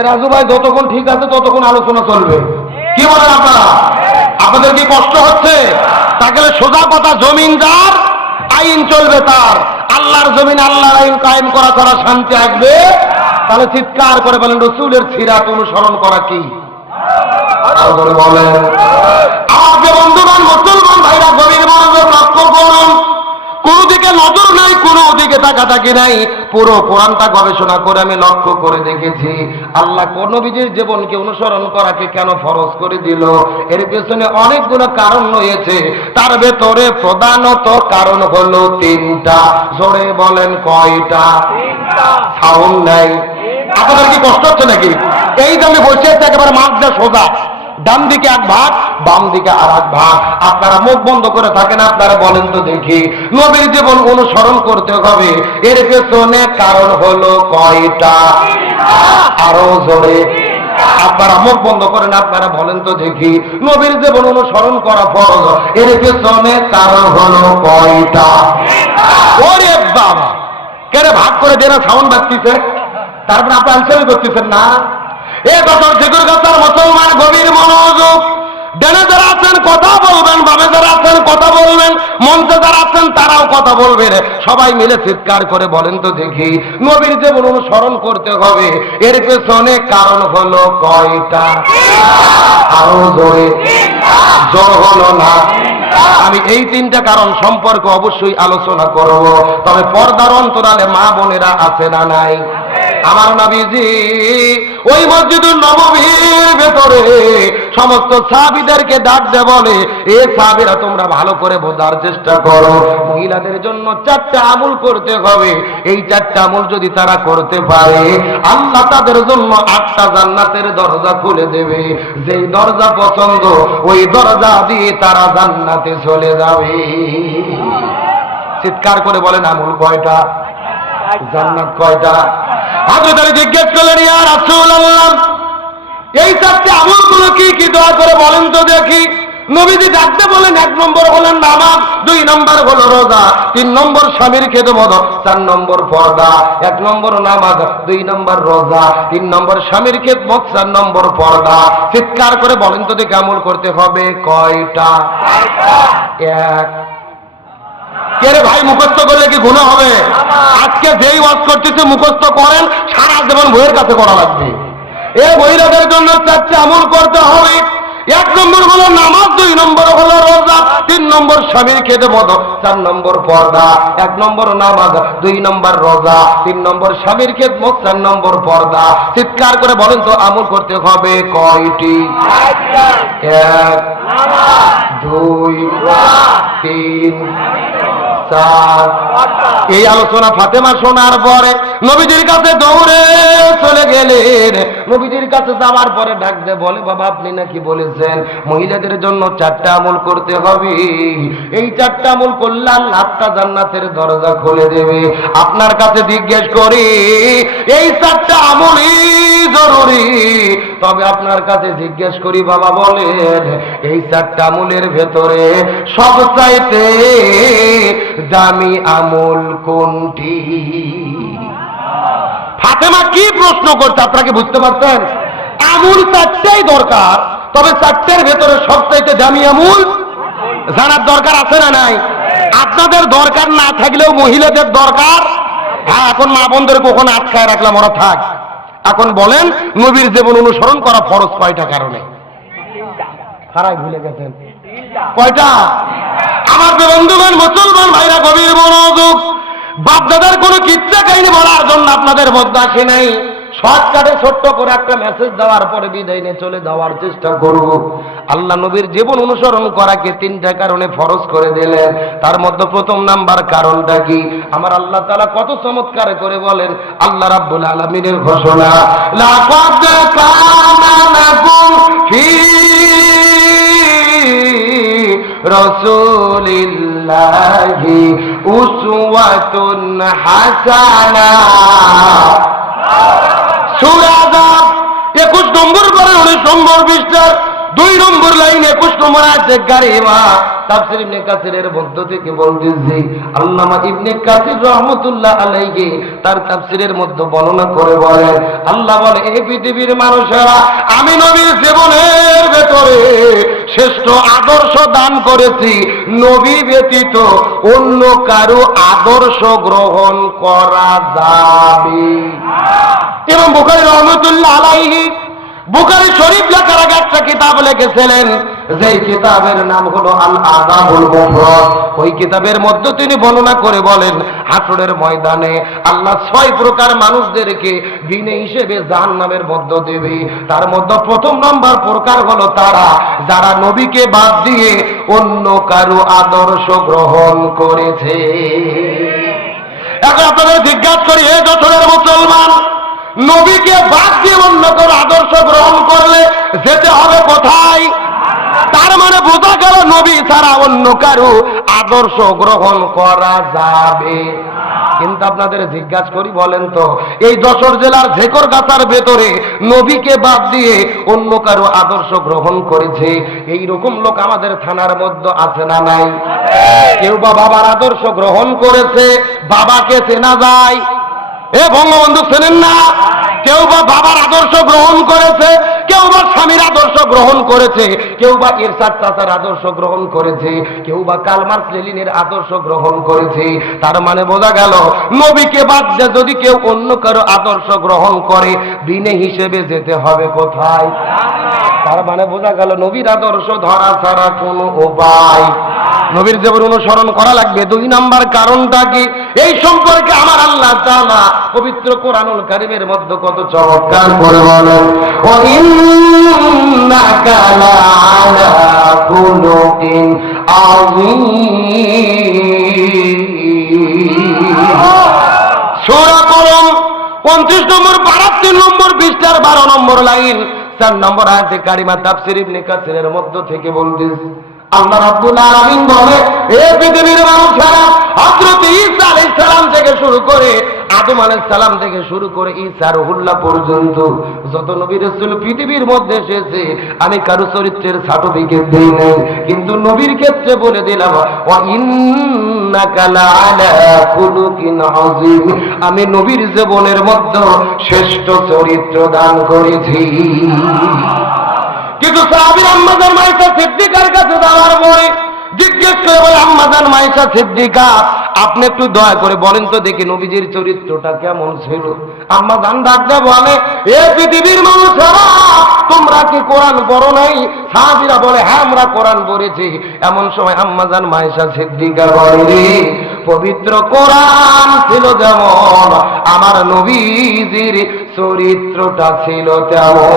রাজু ভাই যতক্ষণ ঠিক আছে ততক্ষণ আলোচনা চলবে, কি বলেন আপনারা? আপনাদের কি কষ্ট হচ্ছে? তাহলে সোজা কথা, জমিন যার আইন চলবে তার। আল্লাহর জমিন আল্লাহর আইন কায়েম করা ছাড়া শান্তি আসবে? তাহলে চিৎকার করে বলেন রসুলের সিরাত অনুসরণ করা কি? বলেন আপনি বন্ধুগণ, মুসলমান ভাইরা গভীর মনোযোগ লক্ষ্য করুন। কোন দিকে নজর নাই, কোন দিকে তাকাতাকি নাই। পুরো কোরআনটা গবেষণা করে আমি লক্ষ্য করে দেখেছি আল্লাহ কোন নবীর জীবনকে অনুসরণ করাকে কেন ফরজ করে দিল। এর পেছনে অনেকগুলো কারণ রয়েছে, তার ভেতরে প্রধানত কারণ হলো তিনটা। জোরে বলেন কয়টা? সাউন্ড নাই। আপনাদের কি কষ্ট হচ্ছে নাকি? এই যে আমি বসে আছি একেবারে মাঝে সোজা, ডান দিকে এক ভাগ, বাম দিকে আর এক ভাগ। আপনারা মুখ বন্ধ করে থাকেন, আপনারা বলেন তো দেখি নবীর জীবন অনুসরণ করতে হবে, এর পেছনে কারণ হলো কয়টা? আরো জোরে। আপনারা মুখ বন্ধ করেন, আপনারা বলেন তো দেখি নবীর জীবন অনুসরণ করা ফরজ, এর পেছনে কারণ হলো কয়টা? ওরে বাবা, কেন ভাগ করে দেনা সাউন্ড বাজতিছে, তারপরে আপনি আনসার করতেছেন না। এ দশক যেগুলো কথার মুসলমান গভীর মনোযোগ। ডানে যারা আছেন কথা বলবেন, বামে যারা আছেন কথা বলবেন, মঞ্চে যারা আছেন তারাও কথা বলবেন। সবাই মিলে চিৎকার করে বলেন তো দেখি নবীর জীবন অনুসরণ করতে হবে, এর পেছনে কারণ হলো কয়টা? আরো জোরে। জোর হলো না। আমি এই তিনটা কারণ সম্পর্কে অবশ্যই আলোচনা করব, তবে পর্দার অন্তরালে মা বোনেরা আছে না নাই? আমার নবীজি ওই মসজিদুল নববীর ভেতরে সমস্ত সাহাবীদেরকে ডাক দিয়ে বলে, এ সাহাবীরা তোমরা ভালো করে বোঝার চেষ্টা করো, মহিলাদের জন্য 4টা আমল করতে হবে। এই 4টা আমল যদি তারা করতে পারে আল্লাহ তাদের জন্য 8টা জান্নাতের দরজা খুলে দেবে। যেই দরজা পছন্দ ওই দরজা দিয়ে তারা জান্নাতে চলে যাবে। চিৎকার করে বলেন আমল কয়টা? জান্নাত কয়টা? হযরত আলী জিজ্ঞেস করলেন, ইয়া রাসূলুল্লাহ এই 4টা আমলগুলো কি কি? দয়া করে বলেন তো দেখি। নবীজি ডাকতে বলেন, 1 নম্বর হলেন নামাজ, 2 নম্বর হলো রোজা, 3 নম্বর স্বামীর খেদমত, 4 নম্বর পর্দা। 1 নম্বর নামাজ, 2 নম্বর রোজা, 3 নম্বর স্বামীর খেদমত, 4 নম্বর পর্দা। চিৎকার করে বলেন তো দেখি আমল করতে হবে কয়টা? 1। কে রে ভাই, মুখস্থ করলে কি গুনাহ হবে? আজকে যেই ওয়াজ করতেছে মুখস্থ করেন, সারা জীবন বইয়ের কাছে করা লাগবে। এই মহিলাদের জন্য 4টা আমল করতে হবে। 1 নম্বর হলো নামাজ, 2 নম্বর হলো রোজা, 3 নম্বর স্বামীর খেদমত, 4 নম্বর পর্দা। 1 নম্বর নামাজ, 2 নম্বর রোজা, 3 নম্বর স্বামীর খেদমত, 4 নম্বর পর্দা। চিৎকার করে বলেন তো আমল করতে হবে কয়টি? 1, 2, 3, 4। এই আলোচনা ফাতেমা শোনার পরে নবীজির কাছে দৌড়ে চলে গেলেন। নবীজির কাছে যাওয়ার পরে ডাক দিয়ে বলে, বাবা আপনি নাকি বলেছেন মহিলাদের জন্য 4টা আমল করতে হবে, এই 4টা আমল করলে আল্লাহ 8টা জান্নাতের দরজা খুলে দেবে। আপনার কাছে জিজ্ঞেস করি এই 4টা আমলই জরুরি, তবে আপনার কাছে জিজ্ঞেস করি বাবা বলেন এই 4টা আমলের ভেতরে সবচাইতে দামি আমল কোনটি? ফাতেমা কি প্রশ্ন করতে আপনাকে বুঝতে পারছেন? আমল 4টাই দরকার, তবে 4টার ভেতরে সবচাইতে দামি আমল জানার দরকার আছে না নাই? আপনাদের দরকার না থাকলেও মহিলাদের দরকার হ্যাঁ, এখন মা বোনদের কখন আটকায় রাখলাম, ওরা থাক। এখন বলেন নবীর জীবন অনুসরণ করা ফরজ কয়টা কারণে? হারাই ভুলে গেছেন কয়টা? আমার বন্ধুগণ, মুসলমান ভাইরা, গভীর মনোযোগ। বাপ দাদার কোনো কিচ্ছা কাহিনী বলার জন্য আপনাদের মধ্যে আসে নাই। শর্টকাটে ছোট্ট করে একটা মেসেজ দেওয়ার পরে বিদায় নিয়ে চলে যাওয়ার চেষ্টা করব। আল্লাহ নবীর জীবন অনুসরণ করাকে তিনটা কারণে ফরজ করে দিলেন। তার মধ্যে প্রথম নাম্বার কারণটা কি? আমার আল্লাহ তাআলা কত চমৎকার করে বলেন, আল্লাহ রাব্বুল আলামিনের ঘোষণা, লাকাদ কানা লাকুম ফী রাসূলিল্লাহি উসওয়াতুন হাসানাহ। সূরা আযাব 21 নম্বর পরে 19 নম্বর পৃষ্ঠার 2 নম্বর লাইন 21 নম্বর আয়াতে কারিমা। তাফসীর ইবনে কাসিরের মধ্য থেকে বলতেছি, আল্লামা ইবনে কাসির রাহমাতুল্লাহ আলাইহি তার তাফসীরের মধ্যে বর্ণনা করে বলেন, আল্লাহ বলে, এই পৃথিবীর মানুষেরা আমি নবীর জীবনের ভেতরে শ্রেষ্ঠ আদর্শ দান করেছি। নবী ব্যতীত অন্য কারো আদর্শ গ্রহণ করা যাবে। এবং বুখারী রাহমাতুল্লাহ আলাইহি বুখারী শরীফ লেখার আগে একটা কিতাব লিখেছিলেন, যেই কিতাবের নাম হলো আল আদাবুল মুফরাদ। ওই কিতাবের মধ্যে তিনি বর্ণনা করে বলেন, হাসরের ময়দানে আল্লাহ 6 প্রকার মানুষদেরকে বিনে হিসেবে জাহান্নামের মধ্য দেবে। তার মধ্যে প্রথম নম্বর প্রকার হলো তারা যারা নবীকে বাদ দিয়ে অন্য কারো আদর্শ গ্রহণ করেছে। এখন আপনাদের জিজ্ঞাসা করি, হে যশোরের মুসলমান, নবীকে বাদ দিয়ে অন্য কারো আদর্শ গ্রহণ করলে যেতে হবে কোথায়? তার মানে বোঝা গেল নবী ছাড়া অন্য কারো আদর্শ গ্রহণ করা যাবে। কিন্তু আপনাদের জিজ্ঞাসা করি, বলেন তো, এই যশোর জেলার ঝেকরগাছার ভেতরে নবীকে বাদ দিয়ে অন্য কারো আদর্শ গ্রহণ করেছে এই রকম লোক আমাদের থানার মধ্যে আছে না নাই? কেউ বা বাবার আদর্শ গ্রহণ করেছে, বাবাকে চেনা যায়। এ বঙ্গবন্ধু চেনেন না? কেউ বা বাবার আদর্শ গ্রহণ করেছে, কেউ বা স্বামীর আদর্শ গ্রহণ করেছে, কেউ বা এরশাদ চাচার আদর্শ গ্রহণ করেছে, কেউ বা কার্ল মার্কস লেনিনের আদর্শ গ্রহণ করেছে। তার মানে বোঝা গেল নবীকে বাদ দিয়ে যদি কেউ অন্য কারো আদর্শ গ্রহণ করে বিনে হিসেবে যেতে হবে কোথায়? তার মানে বোঝা গেল নবীর আদর্শ ধরা ছাড়া কোনো উপায়, নবীর জীবন অনুসরণ করা লাগবে। 2 নাম্বার কারণটা কি? এই সম্পর্কে আমার আল্লাহ তাআলা পবিত্র কোরআনুল কারীমের মধ্যে কত চমৎকার করে বলেন, ওয়া ইন্নাকা লাআলা খুলুকিন আযীম। সূরা কলম 25 নম্বর পারা 3 নম্বর পৃষ্ঠার 12 নম্বর লাইন 4 নম্বর আয়াতে কারিমা। তাফসীর ইবনে কাসিরের মধ্য থেকে বলতেছে, আল্লাহ রাব্বুল আলামিন বলে, এই পৃথিবীর মানুষেরা হযরত ঈসা আলাইহিস সালাম থেকে শুরু করে আদম আলাইহিস সালাম থেকে শুরু করে ঈসা রুহুল্লাহ পর্যন্ত যত নবী রাসূল পৃথিবীর মধ্যে এসেছে আমি কারো চরিত্রের সার্টিফিকেট দেই নাই, কিন্তু নবীর ক্ষেত্রে বলে দিলাম, ওয়া ইন্নাকা লাআলা খুলুকিন আযীম। আমি নবীর জীবনের মধ্যে শ্রেষ্ঠ চরিত্র দান করেছি। কিন্তু সাহাবীর আম্মাজান মাইশা সিদ্দিকার কাছে যাওয়ার পরে জিজ্ঞেস করে বলে, আম্মাজান মাইশা সিদ্দিকা, আপনি একটু দয়া করে বলেন তো দেখি নবীজির চরিত্রটা কেমন ছিল? আম্মাজান ডাকতে বলে, এ পৃথিবীর মানুষেরা তোমরা কি কোরআন পড়ো নাই? সাহাবীরা বলে, হ্যাঁ আমরা কোরআন পড়েছি। এমন সময় আম্মাজান মাইশা সিদ্দিকা বলে, রে পবিত্র কোরআন ছিল যেমন আমার নবীজির চরিত্রটা ছিল তেমন।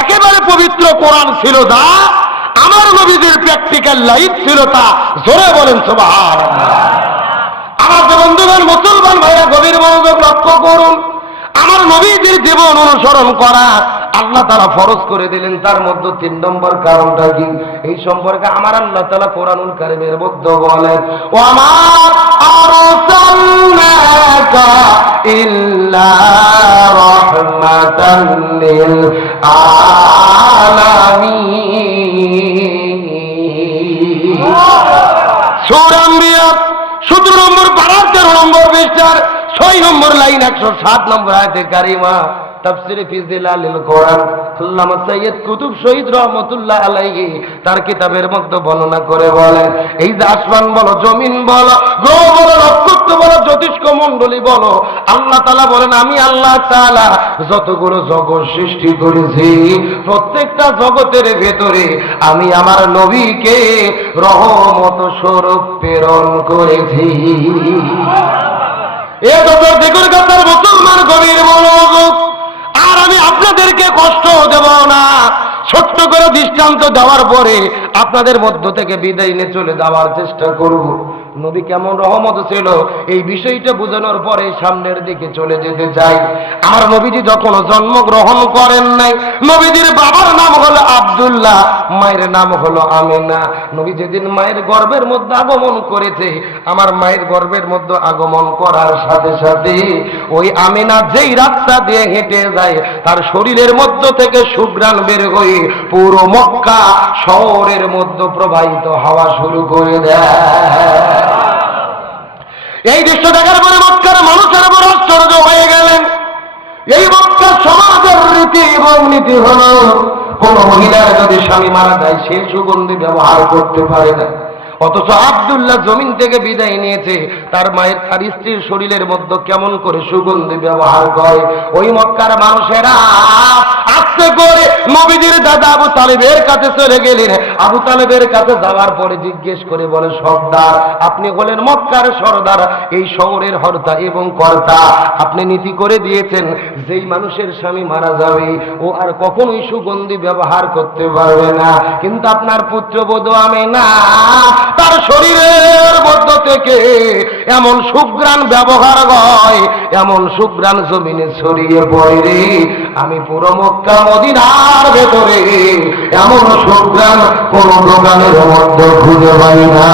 একেবারে পবিত্র কোরআন ছিল তা, আমার নবীদের প্র্যাকটিক্যাল লাইফ ছিল তা। জোরে বলেন সুবহানাল্লাহ। আমার বন্ধুগণ, মুসলমান ভাইরা, গভীর মনোযোগ লক্ষ্য করুন। আমার নবীদের জীবন অনুসরণ করা আল্লাহ তাআলা ফরজ করে দিলেন। তার মধ্যে 3 নম্বর কারণটা কি? এই সম্পর্কে আমার আল্লাহ তাআলা কোরআনুল কারীমের মধ্যে বলেন, ওয়া মা আরসালনাকা ইল্লা রাহমাতাল লিল আলামিন। সূরা আম্বিয়া 17 নম্বর পারা 13 নম্বর পৃষ্ঠার 6 6 নম্বর লাইন 107 নম্বর আয়াতে কারিমা তাফসীরে ফি জিলালিল কোরআন আল্লামা সাইয়্যিদ কুতুব শহীদ রহমাতুল্লাহ আলাইহি তার কিতাবের মধ্যে বর্ণনা করে বলেন, এই যে আসমান বলো, জমিন বলো, গ্রহ বলো, নক্ষত্র বলো, জ্যোতিষ্ক মণ্ডলী বলো, আল্লাহ তাআলা বলেন আমি আল্লাহ তাআলা যতগুলো জগৎ সৃষ্টি করেছি প্রত্যেকটা জগতের ভেতরে আমি আমার নবীকে রহমত স্বরূপ প্রেরণ করেছি। এ যত দেখুন কথার মুসলমান গভীর মনোযোগ। আর আমি আপনাদেরকে কষ্ট দেব না, ছোট্ট করে দৃষ্টান্ত দেওয়ার পরে আপনাদের মধ্য থেকে বিদায় নিয়ে চলে যাওয়ার চেষ্টা করব। নবী কেমন রহমত ছিল এই বিষয়টা বোঝানোর পরে সামনের দিকে চলে যেতে চাই। আমার নবীজি যখন জন্মগ্রহণ করেন নাই, নবীজির বাবার নাম হলো আব্দুল্লাহ, মায়ের নাম হলো আমিনা। নবী যেদিন মায়ের গর্ভের মধ্যে আগমন করেছে, আমার মায়ের গর্ভের মধ্যে আগমন করার সাথে সাথে ওই আমিনা যেই রাস্তা দিয়ে হেঁটে যায় তার শরীরের মধ্য থেকে সুঘ্রাণ বের হয়ে পুরো মক্কা শহরের মধ্যে প্রবাহিত হওয়া শুরু করে দেয়। এই দৃশ্য দেখার পরে মক্কার মানুষের বড় আশ্চর্য হয়ে গেলেন। এই মক্কা সমাজের রীতি এবং নীতি হলো কোন মহিলার যদি স্বামী মারা যায় সে সুগন্ধি ব্যবহার করতে পারে না, অথচ আব্দুল্লাহ জমিন থেকে বিদায় নিয়েছে, তার মায়ের তার স্ত্রীর শরীরের মধ্যে কেমন করে সুগন্ধি ব্যবহার করে। ওই মক্কার মানুষেরা আস্তে করে নবীজির দাদা আবু তালেবের কাছে চলে গেলেন। আবু তালেবের কাছে যাওয়ার পরে জিজ্ঞেস করে বলে, সর্দার আপনি হলেন মক্কার সর্দার, এই শহরের হর্তা এবং কর্তা, আপনি নীতি করে দিয়েছেন যেই মানুষের স্বামী মারা যাবে ও আর কখনোই সুগন্ধি ব্যবহার করতে পারবে না, কিন্তু আপনার পুত্রবধূ আমিনা তার শরীরের মধ্য থেকে এমন সুঘ্রাণ ব্যবহার হয়, এমন সুঘ্রাণ জমিনে ছড়িয়ে পড়ে, আমি পুরো মক্কা মদিনার ভেতরে এমন সুঘ্রাণ কোন দোকানের মধ্যে খুঁজে পাই না।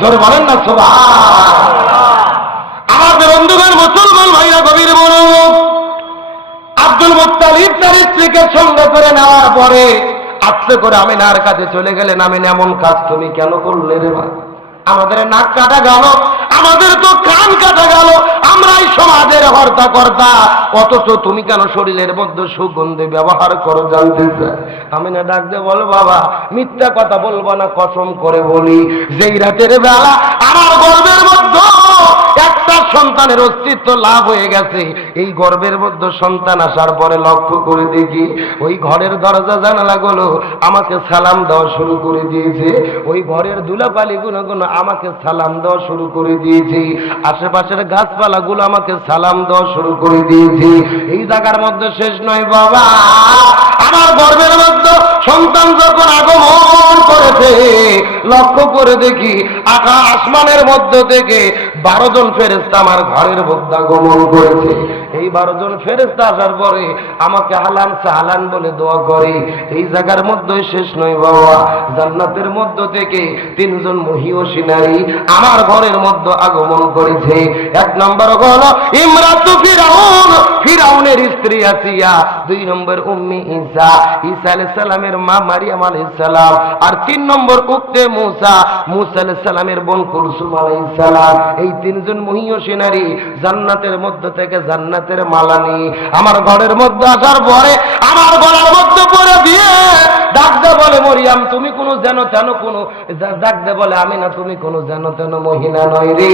জোরে বলেন না সুবহান। আমাদের বন্ধুগণ মুসলমান ভাইরা গভীর মনোযোগ। আব্দুল মুত্তালিব তার স্ত্রীকে সঙ্গে করে নেওয়ার পরে আস্তে করে আমিনার কাছে চলে গেলেন। আমিনা এমন কাজ তুমি কেন করলে রে মা? আমাদের নাক কাটা গেল, আমাদের তো কান কাটা গেল, আমরাই সমাজের হর্তা কর্তা, অথচ তুমি কেন শরীরের মধ্যে সুগন্ধি ব্যবহার করো জানতে চাই। আমিনা ডাক দিয়ে বল, বাবা মিথ্যা কথা বলবো না, কসম করে বলি যেই রাতের বেলা আমার গর্ভের মধ্যে একটা সন্তানের অস্তিত্ব লাভ হয়ে গেছে, এই গর্ভের মধ্যে সন্তান আসার পরে লক্ষ্য করে দেখি ওই ঘরের দরজা জানালাগুলো আমাকে সালাম দেওয়া শুরু করে দিয়েছে, ওই ঘরের দুলাপালি গুলো আমাকে সালাম দেওয়া শুরু করে দিয়েছে, আশেপাশের গাছপালাগুলো আমাকে সালাম দেওয়া শুরু করে দিয়েছে। এই জায়গার মধ্যে শেষ নয় বাবা, আমার গর্ভের মধ্যে সন্তান যখন আগমন করেছে লক্ষ্য করে দেখি আসমানের মধ্য থেকে 12 জন ফেরেশতা আমার ঘরের মধ্যে আগমন করেছে। এই 12 জন ফেরেশতা আসার পরে আমাকে হালান সাহালান বলে দোয়া করে। এই জায়গার মধ্যে শেষ নয় বাবা, জান্নাতের মধ্য থেকে 3 জন মহিয়সী নারী আমার ঘরের মধ্যে আগমন করেছে। 1 নম্বর হলো ইমরাতু ফিরাউন, ফিরাউনের স্ত্রী আসিয়া। 2 নম্বর উম্মি ঈসা, ঈসা আলাইহিস সালামের মা মারিয়াম আলাইহিস সালাম। আর 3 নম্বর উক্তে মুসা, মুসা আলাইহিস সালামের বোন কুলসুম আলাইহিস সালাম। এই 3 জন মহিয়সী নারী জান্নাতের মধ্য থেকে জান্নাতের মালা নিয়ে আমার ঘরের মধ্যে আসার পরে আমার গলার মধ্যে পড়ে দিয়ে ডাকতে বলে, মরিয়াম তুমি কোনো যেন তেন কোনো, ডাকতে বলে আমিনা তুমি কোনো যেন তেন মহিলা নয় রে,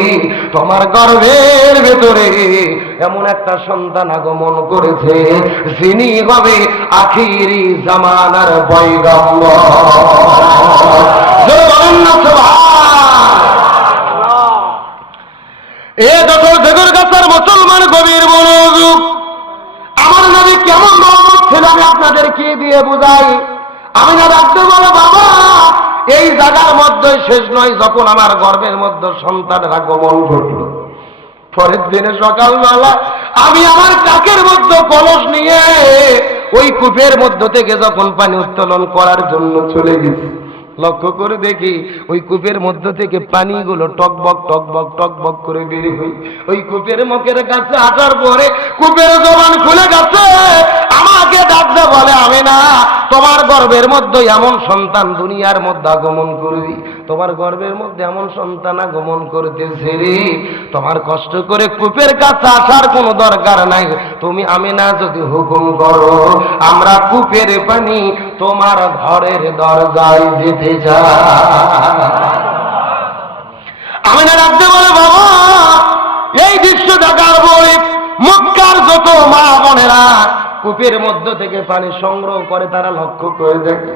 তোমার গর্ভের ভেতরে এমন একটা সন্তান আগমন করেছে যিনি হবে আখিরি জামানার পয়গম্বর। বলেন না সুবহান। এ দশর জগর গাছার মুসলমান গভীর মনোযোগ। আমার নবী কেমন রহমত ছিল আমি আপনাদেরকে দিয়ে বুঝাই। আমি না ডাকতে বলো বাবা, এই জায়গার মধ্যে শেষ নয়, যখন আমার গর্ভের মধ্যে সন্তানের আগমন ঘটল পরের দিনে সকালবেলা আমি আমার কাকের মধ্যে কলস নিয়ে ওই কূপের মধ্য থেকে যখন পানি উত্তোলন করার জন্য চলে গেছি, লক্ষ্য করে দেখি ওই কূপের মধ্য থেকে পানিগুলো টকবক টকবক টকবক করে বেরিয়ে হই ওই কূপের মুখের কাছে আসার পরে কূপের জবান খুলে গেছে। আমাকে ডাকতে বলে, আমি না তোমার গর্ভের মধ্যে এমন সন্তান দুনিয়ার মধ্যে আগমন করবি, তোমার গর্ভের মধ্যে এমন সন্তান আগমন করতেছে রে, তোমার কষ্ট করে কূপের কাছে আসার কোনো দরকার নাই, তুমি আমি না যদি হুকুম করো আমরা কূপের পানি তোমার ঘরের দরজায় যেতে চাই। আমি না ডাকতে বলে, বাবা এই দৃশ্য দেখার পরে মক্কার যত মা বোনেরা কূপের মধ্য থেকে পানি সংগ্রহ করে তারা লক্ষ্য করে দেখে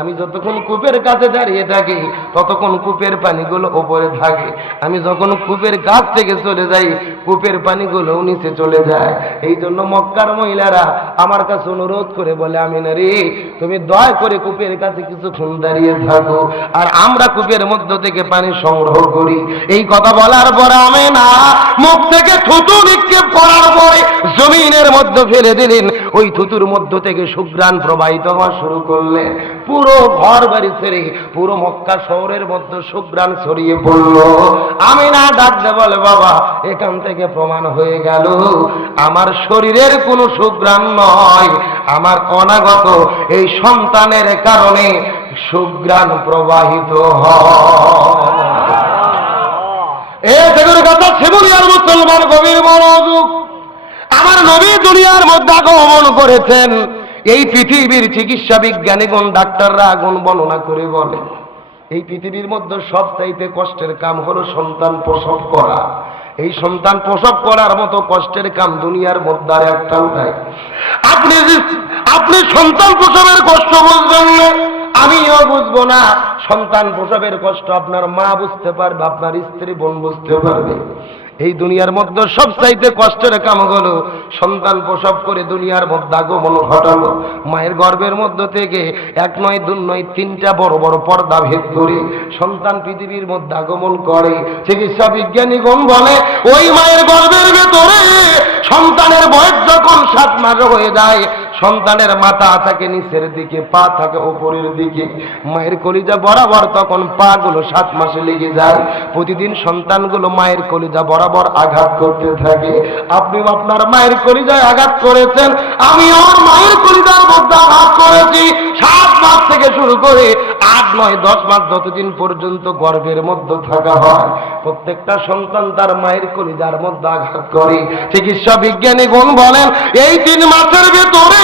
আমি যতক্ষণ কূপের কাছে দাঁড়িয়ে থাকি ততক্ষণ কূপের পানিগুলো ওপরে থাকে, আমি যখন কূপের কাছ থেকে চলে যাই কূপের পানিগুলো নিচে চলে যায়। এই জন্য মক্কার মহিলারা আমার কাছে অনুরোধ করে বলে, আমিনা রে তুমি দয়া করে কূপের কাছে কিছুক্ষণ দাঁড়িয়ে থাকো আর আমরা কূপের মধ্য থেকে পানি সংগ্রহ করি। এই কথা বলার পরে আমিনা মুখ থেকে থুতু নিক্ষেপ করার পরে জমিনের মধ্যে ফেলে দিলেন। ওই থুতুর মধ্য থেকে সুঘ্রাণ প্রবাহিত হওয়া শুরু করলেন। পুরো ঘর বাড়ি ছেড়ে পুরো মক্কা শহরের মধ্যে সুঘ্রাণ ছড়িয়ে পড়ল। আমিনা ডাকতে বলে, বাবা এখান থেকে প্রমাণ হয়ে গেল আমার শরীরের কোনো সুঘ্রাণ নয়, আমার অনাগত এই সন্তানের কারণে সুঘ্রাণ প্রবাহিত হয়। এই কথা শিবুলিয়ার মুসলমান গভীর মনোযোগ। আমার নবী দুনিয়ার মধ্যে আগমন করেছেন, এই পৃথিবীর চিকিৎসা বিজ্ঞানীগণ ডাক্তাররা আগুন বর্ণনা করে বলে এই পৃথিবীর মধ্যে সবচাইতে কষ্টের কাম হলো সন্তান প্রসব করা। এই সন্তান প্রসব করার মতো কষ্টের কাম দুনিয়ার মধ্যে আর একটাও নাই। আপনি সন্তান প্রসবের কষ্ট বুঝবেন না, আমিও বুঝবো না। সন্তান প্রসবের কষ্ট আপনার মা বুঝতে পারবে, আপনার স্ত্রী বোন বুঝতে পারবে। এই দুনিয়ার মধ্যে সবচাইতে কষ্টের কাম হলো সন্তান প্রসব করে দুনিয়ার মধ্যে আগমন ঘটালো। মায়ের গর্ভের মধ্য থেকে এক নয় দুই নয় তিনটা বড় বড় পর্দা ভেদ করে সন্তান পৃথিবীর মধ্যে আগমন করে। চিকিৎসা বিজ্ঞানীগণ বলে ওই মায়ের গর্ভের ভেতরে সন্তানের বয়স যখন 7 মাস হয়ে যায়, সন্তানের মাথা থাকে নিচের দিকে, পা থাকে উপরের দিকে, মায়ের কলিজা বরাবর তখন পা গুলো 7 মাসে লেগে যায়। প্রতিদিন সন্তানগুলো মায়ের কলিজা বরাবর আঘাত করতে থাকে। আপনি আপনার মায়ের কলিজায় আঘাত করেছেন, আমি আমার মায়ের কলিজার মধ্যে আঘাত করেছি। 7 মাস থেকে শুরু করে 8, 9, 10 মাস যতদিন পর্যন্ত গর্ভের মধ্যে থাকা হয়, প্রত্যেকটা সন্তান তার মায়ের কলিজার মধ্যে আঘাত করে। চিকিৎসা বিজ্ঞানীগণ বলেন এই 3 মাসের ভেতরে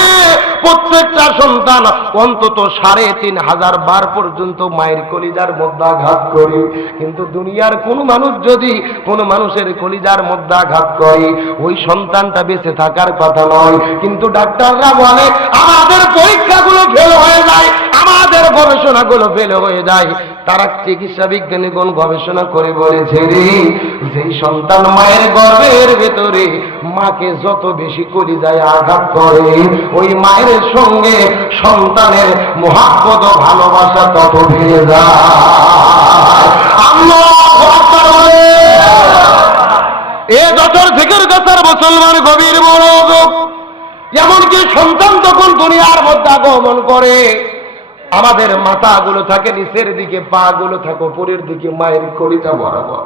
প্রত্যেকটা সন্তান অন্তত 3500 বার পর্যন্ত মায়ের কলিজার মধ্যে আঘাত করে। কিন্তু দুনিয়ার কোন মানুষ যদি কোন মানুষের কলিজার মধ্যে আঘাত করে ওই সন্তানটা বেঁচে থাকার কথা নয়। কিন্তু ডাক্তাররা বলে আমাদের পরীক্ষাগুলো ফেল হয়ে যায়, আমাদের গবেষণাগুলো ফেল হয়ে যায়। তারা চিকিৎসা বিজ্ঞানীগণ গবেষণা করে বলেছে রে, যেই সন্তান মায়ের গর্ভের ভেতরে মাকে যত বেশি কলিজায় আঘাত করে ওই মায়ের সঙ্গে সন্তানের মহাব্বত ভালোবাসা তত বেড়ে যায়। আল্লাহু আকবার। এ যতর ফিকির কথার মুসলমান গভীর মনোযোগ। এমনকি সন্তান যখন দুনিয়ার মধ্যে আগমন করে আমাদের মাথাগুলো থাকে নিচের দিকে, পা গুলো থাকে উপরের দিকে, মায়ের কলিজা বরাবর।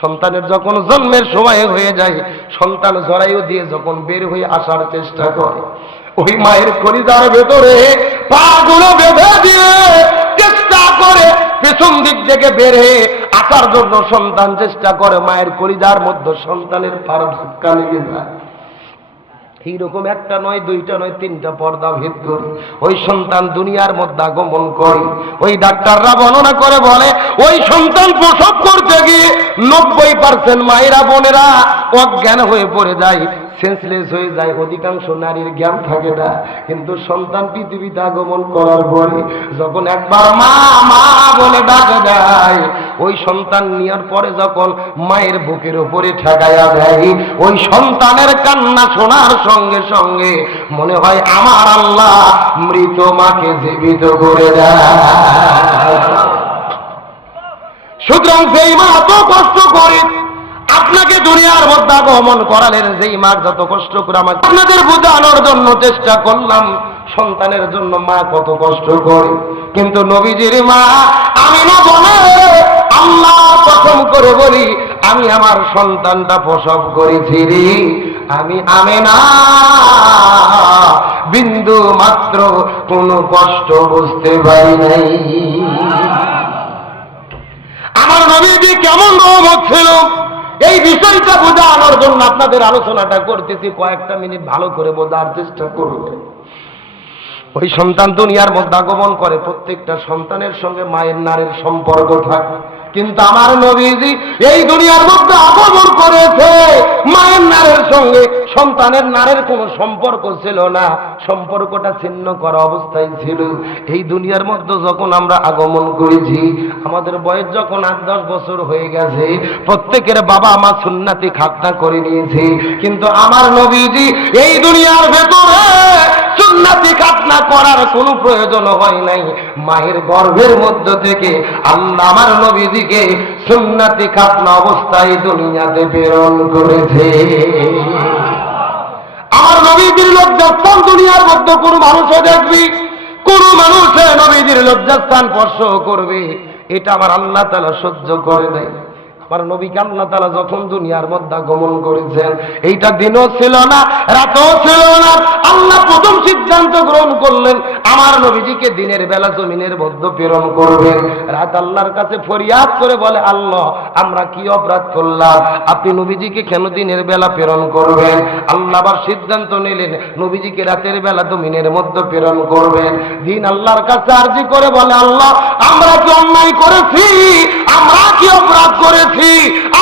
সন্তানের যখন জন্মের সময় হয়ে যায়, সন্তান জরায়ু দিয়ে যখন বের হয়ে আসার চেষ্টা করে ওই মায়ের কলিজার ভেতরে পা গুলো বেঁধে দিয়ে চেষ্টা করে পেছন দিক থেকে বের হয়ে আসার জন্য সন্তান চেষ্টা করে, মায়ের কলিজার মধ্যে সন্তানের পা ধাক্কা লেগে যায়। এইরকম 1টা নয় 2টা নয় 3টা পর্দা ভেদ করে ওই সন্তান দুনিয়ার মধ্যে আগমন করে। ওই ডাক্তাররা বর্ণনা করে বলে ওই সন্তান প্রসব করতে গিয়ে 90% মায়েরা বোনেরা অজ্ঞান হয়ে পড়ে যায়, সেন্সলেস হয়ে যায়। অধিকাংশ নারীর জ্ঞান থাকে না। কিন্তু সন্তান পৃথিবীতে আগমন করার পরে যখন একবার মা মা বলে ডাকে দেয়, ওই সন্তান নেওয়ার পরে যখন মায়ের বুকের উপরে ঠেকাইয়া দেয়, ওই সন্তানের কান্না শোনার সঙ্গে সঙ্গে মনে হয় আমার আল্লাহ মৃত মাকে জীবিত করে দেয়। সুতরাং যেই মা এত কষ্ট করে আপনাকে দুনিয়ার মধ্যে আগমন করালেন, যেই মা যত কষ্ট করে আমাকে আপনাদের বোঝানোর জন্য চেষ্টা করলাম সন্তানের জন্য মা কত কষ্ট করে। কিন্তু নবীজির মা আমিনা বলে আল্লাহ কসম করে বলি আমি আমার সন্তানটা প্রসব করেছি রে, আমি আমেনা বিন্দু মাত্র কোনো কষ্ট বুঝতে পারি নাই। আমার নবীজি কেমন রহমত ছিল, এই বিষয়টা বোঝানোর জন্য আপনাদের আলোচনাটা করতেছি। কয়েকটা মিনিট ভালো করে বোঝার চেষ্টা করবে। ওই সন্তান দুনিয়ার মধ্যে আগমন করে, প্রত্যেকটা সন্তানের সঙ্গে মায়ের নারের সম্পর্ক থাকে, কিন্তু আমার নবীজি এই দুনিয়ার মধ্যে আগমন করেছে মায়ের নারের সঙ্গে সন্তানের নারের কোনো সম্পর্ক ছিল না, সম্পর্কটা ছিন্ন করা অবস্থায় ছিল। এই দুনিয়ার মধ্যে যখন আমরা আগমন করেছি, আমাদের বয়স যখন 8-10 বছর হয়ে গেছে, প্রত্যেকের বাবা মা সুন্নাতি খাতনা করে নিয়েছে, কিন্তু আমার নবীজি এই দুনিয়ার ভেতরে সুন্নাতি খাতনা করার কোনো প্রয়োজন হয় নাই। মায়ের গর্ভের মধ্য থেকে আল্লাহ আমার নবীজিকে সুন্নাতি খাতনা অবস্থায় দুনিয়াতে প্রেরণ করেছে। আমার নবীজির লজ্জাস্থান দুনিয়ার মধ্যে কোনো মানুষও দেখবি, কোন মানুষে নবীজির লজ্জাস্থান স্পর্শ করবে, এটা আমার আল্লাহ তাআলা সহ্য করে নাই। আমার নবীকে আল্লাহ তাআলা যখন দুনিয়ার মধ্যে আগমন করেছেন, এইটা দিনও ছিল না, রাতও ছিল না। আল্লাহ প্রথম সিদ্ধান্ত গ্রহণ করলেন আমার নবীজিকে দিনের বেলা জমিনের মধ্যে প্রেরণ করবেন। রাত আল্লাহর কাছে ফরিয়াদ করে বলে, আল্লাহ আমরা কি অপরাধ করলাম, আপনি নবীজিকে কেন দিনের বেলা প্রেরণ করবেন? আল্লাহ আবার সিদ্ধান্ত নিলেন নবীজিকে রাতের বেলা জমিনের মধ্যে প্রেরণ করবেন। দিন আল্লাহর কাছে আরজি করে বলে, আল্লাহ আমরা কি অন্যায় করেছি, আমরা কি অপরাধ করেছি,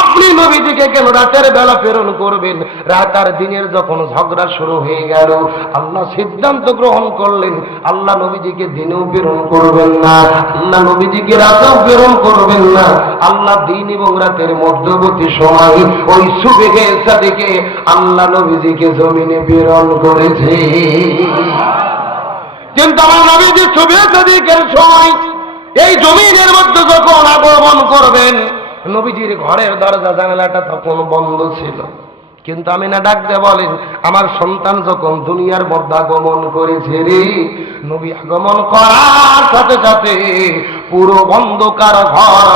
আপনি নবীজিকে কেন রাতের বেলা প্রেরণ করবেন? রাত আর দিনের যখন ঝগড়া শুরু হয়ে গেল, আল্লাহ সিদ্ধান্ত গ্রহণ করলেন আল্লাহ নবীজিকে দিনেও প্রেরণ করবেন না, আল্লাহ নবীজিকে রাতেও প্রেরণ করবেন না। আল্লাহ দিন এবং রাতের মধ্যবর্তী সময় ওই সুবেহে সাদিকে আল্লাহ নবীজিকে জমিনে প্রেরণ করেছে। কিন্তু আমার নবীজি সুবেহে সাদিকের সময় এই জমিনের মধ্যে যখন আগমন করবেন, নবীজির ঘরের দরজা জানালাটা তখন বন্ধ ছিল। কিন্তু আমিনা ডাক দিয়ে বলেন, আমার সন্তান যখন দুনিয়ার মধ্যে আগমন করেছে রে, নবী আগমন করার সাথে সাথে পুরো অন্ধকার ঘর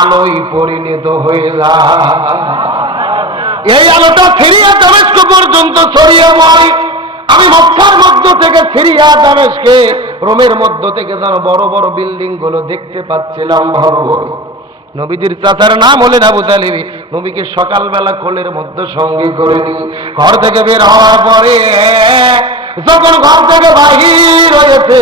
আলোয় পরিণত হয়ে যায়। এই আলোটা সিরিয়া দামেস্ক পর্যন্ত ছড়িয়ে পড়ে। আমি মক্কার মধ্য থেকে সিরিয়া দামেস্কে রোমের মধ্য থেকে যেন বড় বড় বিল্ডিং গুলো দেখতে পাচ্ছিলাম ভালো করে। নবীজির চাচার নাম হলেন আবু তালিব। নবীকে সকালবেলা কোলের মধ্যে সঙ্গে করে নি ঘর থেকে বের হওয়ার পরে যখন ঘর থেকে বাহির হয়েছে,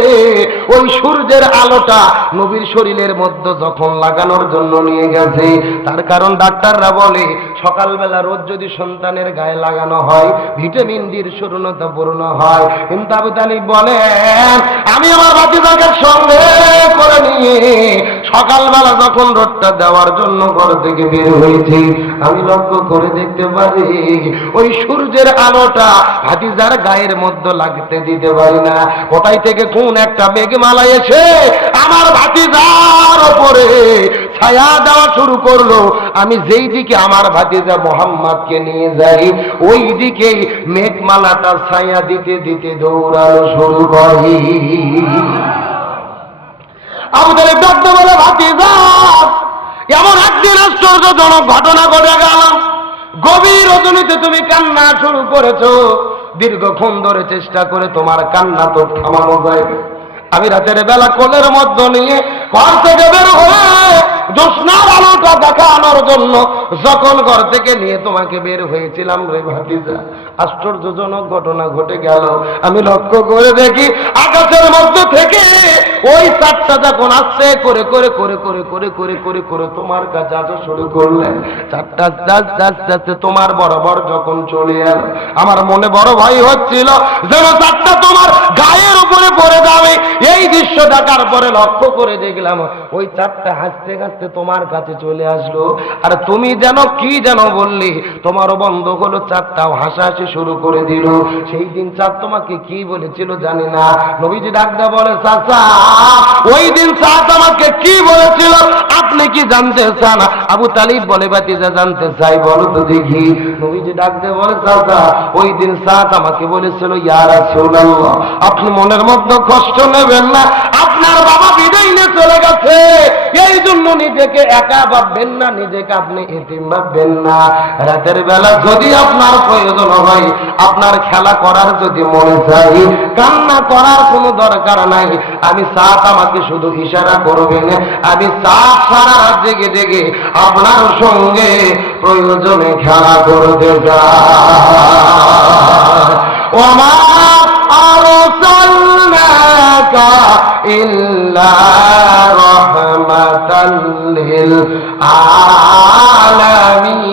ওই সূর্যের আলোটা নবীর শরীরের মধ্যে যখন লাগানোর জন্য নিয়ে গেছে, তার কারণ ডাক্তাররা বলে সকালবেলা রোজ যদি সন্তানের গায়ে লাগানো হয় ভিটামিন ডির শূন্যতা পূর্ণ হয়। কিন্তু আবু তালিব বলেন, আমি আমার ভাতিজাকে সঙ্গে করে নিয়ে সকালবেলা যখন রোদটা দেওয়ার জন্য ঘর থেকে বের হয়েছি, আমি লক্ষ্য করে দেখতে পারি ওই সূর্যের আলোটা ভাতিজার গায়ের মধ্যে লাগতে দিতে পারি না। কোথায় থেকে কোন একটা মেঘমালা এসে আমার ভাতিজার উপরে ছায়া দেওয়া শুরু করলো। আমি যেই দিকে আমার ভাতিজা মোহাম্মদকে নিয়ে যাই, ওই দিকে মেঘমালাটা ছায়া দিতে দিতে দৌড়ানো শুরু করি। আমাদের ডাক্ত বলে, ভাতিজা এমন একদিন আশ্চর্যজনক ঘটনা ঘটে গেল, গভীর রজনীতে তুমি কান্না শুরু করেছো, দীর্ঘক্ষণ ধরে চেষ্টা করে তোমার কান্না তো থামানো যায়। আমি রাতের বেলা কোলের মধ্যে নিয়ে ঘর থেকে বের হয়ে জ্যোৎস্নার আলোটা দেখানোর জন্য যখন ঘর থেকে নিয়ে তোমাকে বের হয়েছিলাম রে ভাতিজা, আশ্চর্যজনক ঘটনা ঘটে গেল। আমি লক্ষ্য করে দেখি আকাশের মধ্যে থেকে ওই চারটা যখন আস্তে করে করে করে করে করে করে করে করে তোমার কাছে আসা শুরু করলেন, চারটা আস্তে আস্তে আস্তে তোমার বরাবর যখন চলে এলো, আমার মনে বড় ভয় হচ্ছিল যেন চারটা তোমার গায়ের উপরে পড়ে যাবে। এই দৃশ্য দেখার পরে লক্ষ্য করে দেখলাম ওই চারটা হাসতে হাসতে তোমার কাছে চলে আসলো, আর তুমি যেন কি যেন বললি, তোমারও বন্ধ হলো, চারটাও হাসাহাসি শুরু করে দিল। সেই দিন চাঁদ তোমাকে কি বলেছিল জানি না। নবীজি ডাকদা বলে, চাচা ওই দিন চাঁদ আমাকে কি বলেছিল আপনি কি জানতে চান? আবু তালিব বলে, ভাতিজা জানতে চাই, বলো তো দেখি। নবীজি ডাকতে বলে, চাচা ওই দিন চাঁদ আমাকে বলেছিল, ইয়া রাসূলুল্লাহ আপনি মনের মধ্যে কষ্ট নেবেন না, আপনার বাবা বিদায় নিয়ে চলে গেছে, এই জন্য কিন্তু নিজেকে একা ভাববেন না, নিজেকে আপনি এতিম ভাববেন না। রাতের বেলা যদি আপনার প্রয়োজন হয়, আপনার খেলা করার যদি মনে চাই, কান্না করার কোনো দরকার নাই। আমি সাত আমাকে শুধু ইশারা করবেন, আমি সাত সারা রাত জেগে জেগে আপনার সঙ্গে প্রয়োজনে খেলা করতে চাই। ওমা আরসালনাকা ইল্লা রাহমাতাল লিল আলামিন।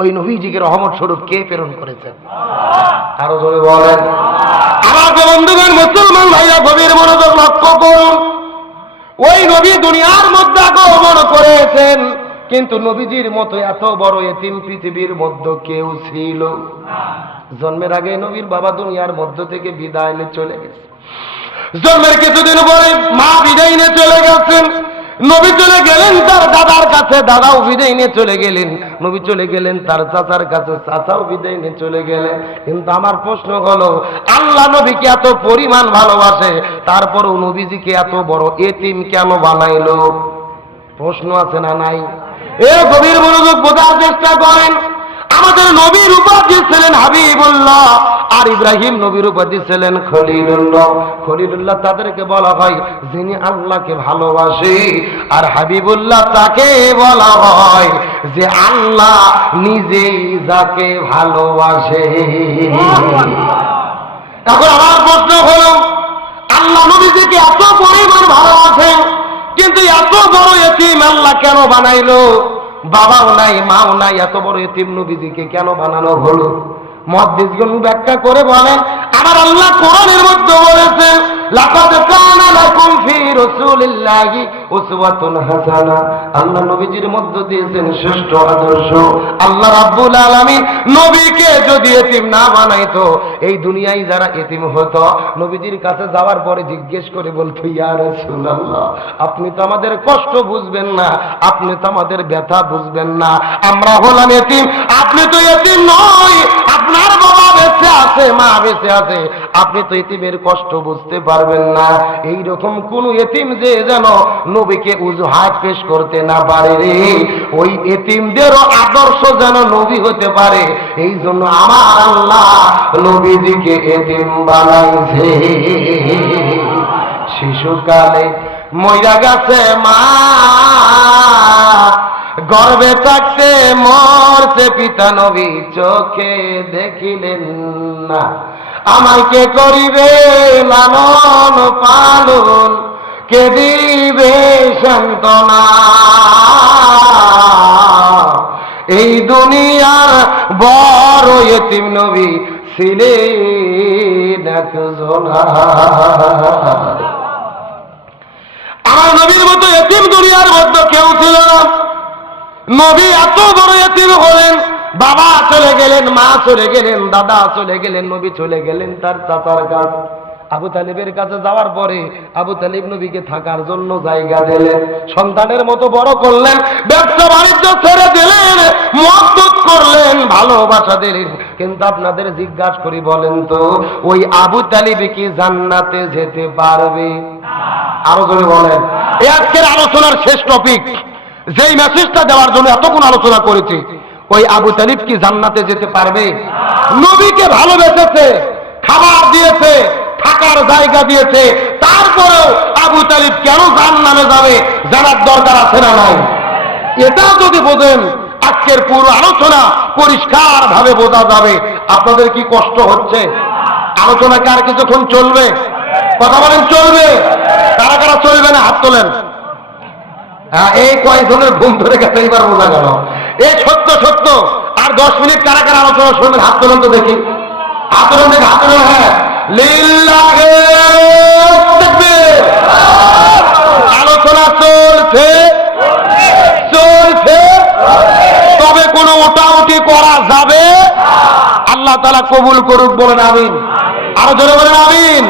ওই নবীজিকে রহমত স্বরূপ কে প্রেরণ করেছেন? আরো জোরে বলেন। আমার বন্ধুগণ, মুসলমান ভাইরা, গভীর মনোযোগ লক্ষ্য করুন। ওই নবী দুনিয়ার মধ্যে আগমন করেছেন, কিন্তু নবীজির মতো এত বড় এতিম পৃথিবীর মধ্যে কেউ ছিল? জন্মের আগে নবীর বাবা দুনিয়ার মধ্য থেকে বিদায় নিয়ে চলে গেছে। জন্মের কিছুদিন পরে মা বিদায় নিয়ে চলে গেছেন। নবী চলে গেলেন তার দাদার কাছে, দাদাও বিদায় নিয়ে চলে গেলেন। নবী চলে গেলেন তার চাচার কাছে, চাচাও বিদায় নিয়ে চলে গেলেন। কিন্তু আমার প্রশ্ন হলো, আল্লাহ নবীকে এত পরিমাণ ভালোবাসে, তারপরও নবীজিকে এত বড় এতিম কেন বানাইলো? প্রশ্ন আছে না নাই? এ গভীর মনোযোগ বোঝার চেষ্টা করেন। আমাদের নবীর উপাধি ছিলেন হাবিবুল্লাহ, আর ইব্রাহিম নবীর উপাধি ছিলেন খলিলুল্লাহ। খলিলুল্লাহ তাদেরকে বলা হয় যিনি আল্লাহকে ভালোবাসে, আর হাবিবুল্লাহ তাকে বলা হয় যে আল্লাহ নিজেই যাকে ভালোবাসে। এখন আমার প্রশ্ন হলো, আল্লাহ নবীজিকে এত পরিমাণ ভালোবাসেন, কিন্তু এত বড় এতিম আল্লাহ কেন বানাইলো? বাবাও নাই, মাও নাই, এত বড় এতিম নবীজিকে কেন বানানো হলো? মুহাদ্দিসগণ ব্যাখ্যা করে বলেন, আমার আল্লাহ কোরআনের মধ্যে বলেছেন, লাকাদ কানা লাকুম ফি রাসূলিল্লাহি উসওয়াতুন হাসানাহ। আল্লাহ নবীজির মধ্যে দিয়েছেন শ্রেষ্ঠ আদর্শ। আল্লাহ রাব্বুল আলামিন নবীকে যদি এতিম না বানাইতো, এই দুনিয়ায় যারা এতিম হতো, নবীজির কাছে যাওয়ার পরে জিজ্ঞেস করে বলতো, ইয়া রাসূলুল্লাহ, আপনি তো আমাদের কষ্ট বুঝবেন না, আপনি তো আমাদের ব্যথা বুঝবেন না, আমরা হলাম এতিম, আপনি তো এতিম নয়, আপনার বাবা বেঁচে আছে, মা বেঁচে আছে, আপনি তো এতিমের কষ্ট বুঝতে পারবেন না। এইরকম কোন এতিম যে যেন নবীকে উজুহাত পেশ করতে না পারে রে, ওই এতিমদেরও আদর্শ যেন নবী হতে পারে, এই জন্য আমার আল্লাহ নবীজিকে এতিম বানাইছে। শিশুকালে মইরা গেছে মা, গর্বে থাকতে মরছে পিতা, নবী চোখে দেখিলেন না, আমায় কে করিবে লালন পালন, কে দিবে সান্ত্বনা। এই দুনিয়ার বড় এতিম নবী ছিলেন একজন। আমার নবীর মতো এতিম দুনিয়ার মধ্যে কেউ ছিল না। নবী এত বড় এতিম হলেন, বাবা চলে গেলেন, মা চলে গেলেন, দাদা চলে গেলেন, নবী চলে গেলেন তার চাচার কাছে। আবু তালিবের কাছে যাওয়ার পরে আবু তালিব নবীকে থাকার জন্য জায়গা দিলেন, সন্তানের মতো বড় করলেন, ব্যবসা বাণিজ্য ছেড়ে দিলেন, মহব্বত করলেন, ভালোবাসা দিলেন। কিন্তু আপনাদের জিজ্ঞাসা করি, বলেন তো, ওই আবু তালিব কি জান্নাতে যেতে পারবে? আরো জোরে বলেন। এই আজকের আলোচনার শেষ টপিক, যেই মেসেজটা দেওয়ার জন্য এতক্ষণ আলোচনা করেছি, ওই আবু তালিব কি জান্নাতে যেতে পারবে? নবীকে ভালোবেসেছে, খাবার দিয়েছে, থাকার জায়গা দিয়েছে, তারপরেও আবু তালিব কেন জাহান্নামে যাবে জানার দরকার আছে না নাই? এটা যদি বোঝেন, আজকের পুরো আলোচনা পরিষ্কার ভাবে বোঝা যাবে। আপনাদের কি কষ্ট হচ্ছে? আলোচনা কি আর কিছুক্ষণ চলবে? কথা বলেন, চলবে? কারা কারা চলবে না হাত তোলেন। হ্যাঁ, এই কয়েকজনের ঘুম ধরে গেছে, এবার বোঝা গেল। এই সত্য সত্য। আর 10 মিনিট কারা কারা আলোচনা শুনবেন হাত তোলেন তো দেখি। হাত তোলেন দেখি, হাত তোলেন। হ্যাঁ, লিল্লাহি তাকবীর। আলোচনা চলছে চলছে, তবে কোনো ওটাউটি করা যাবে? আল্লাহ তাআলা কবুল করুক, বলেন আমিন। আরো জোরে বলেন আমিন।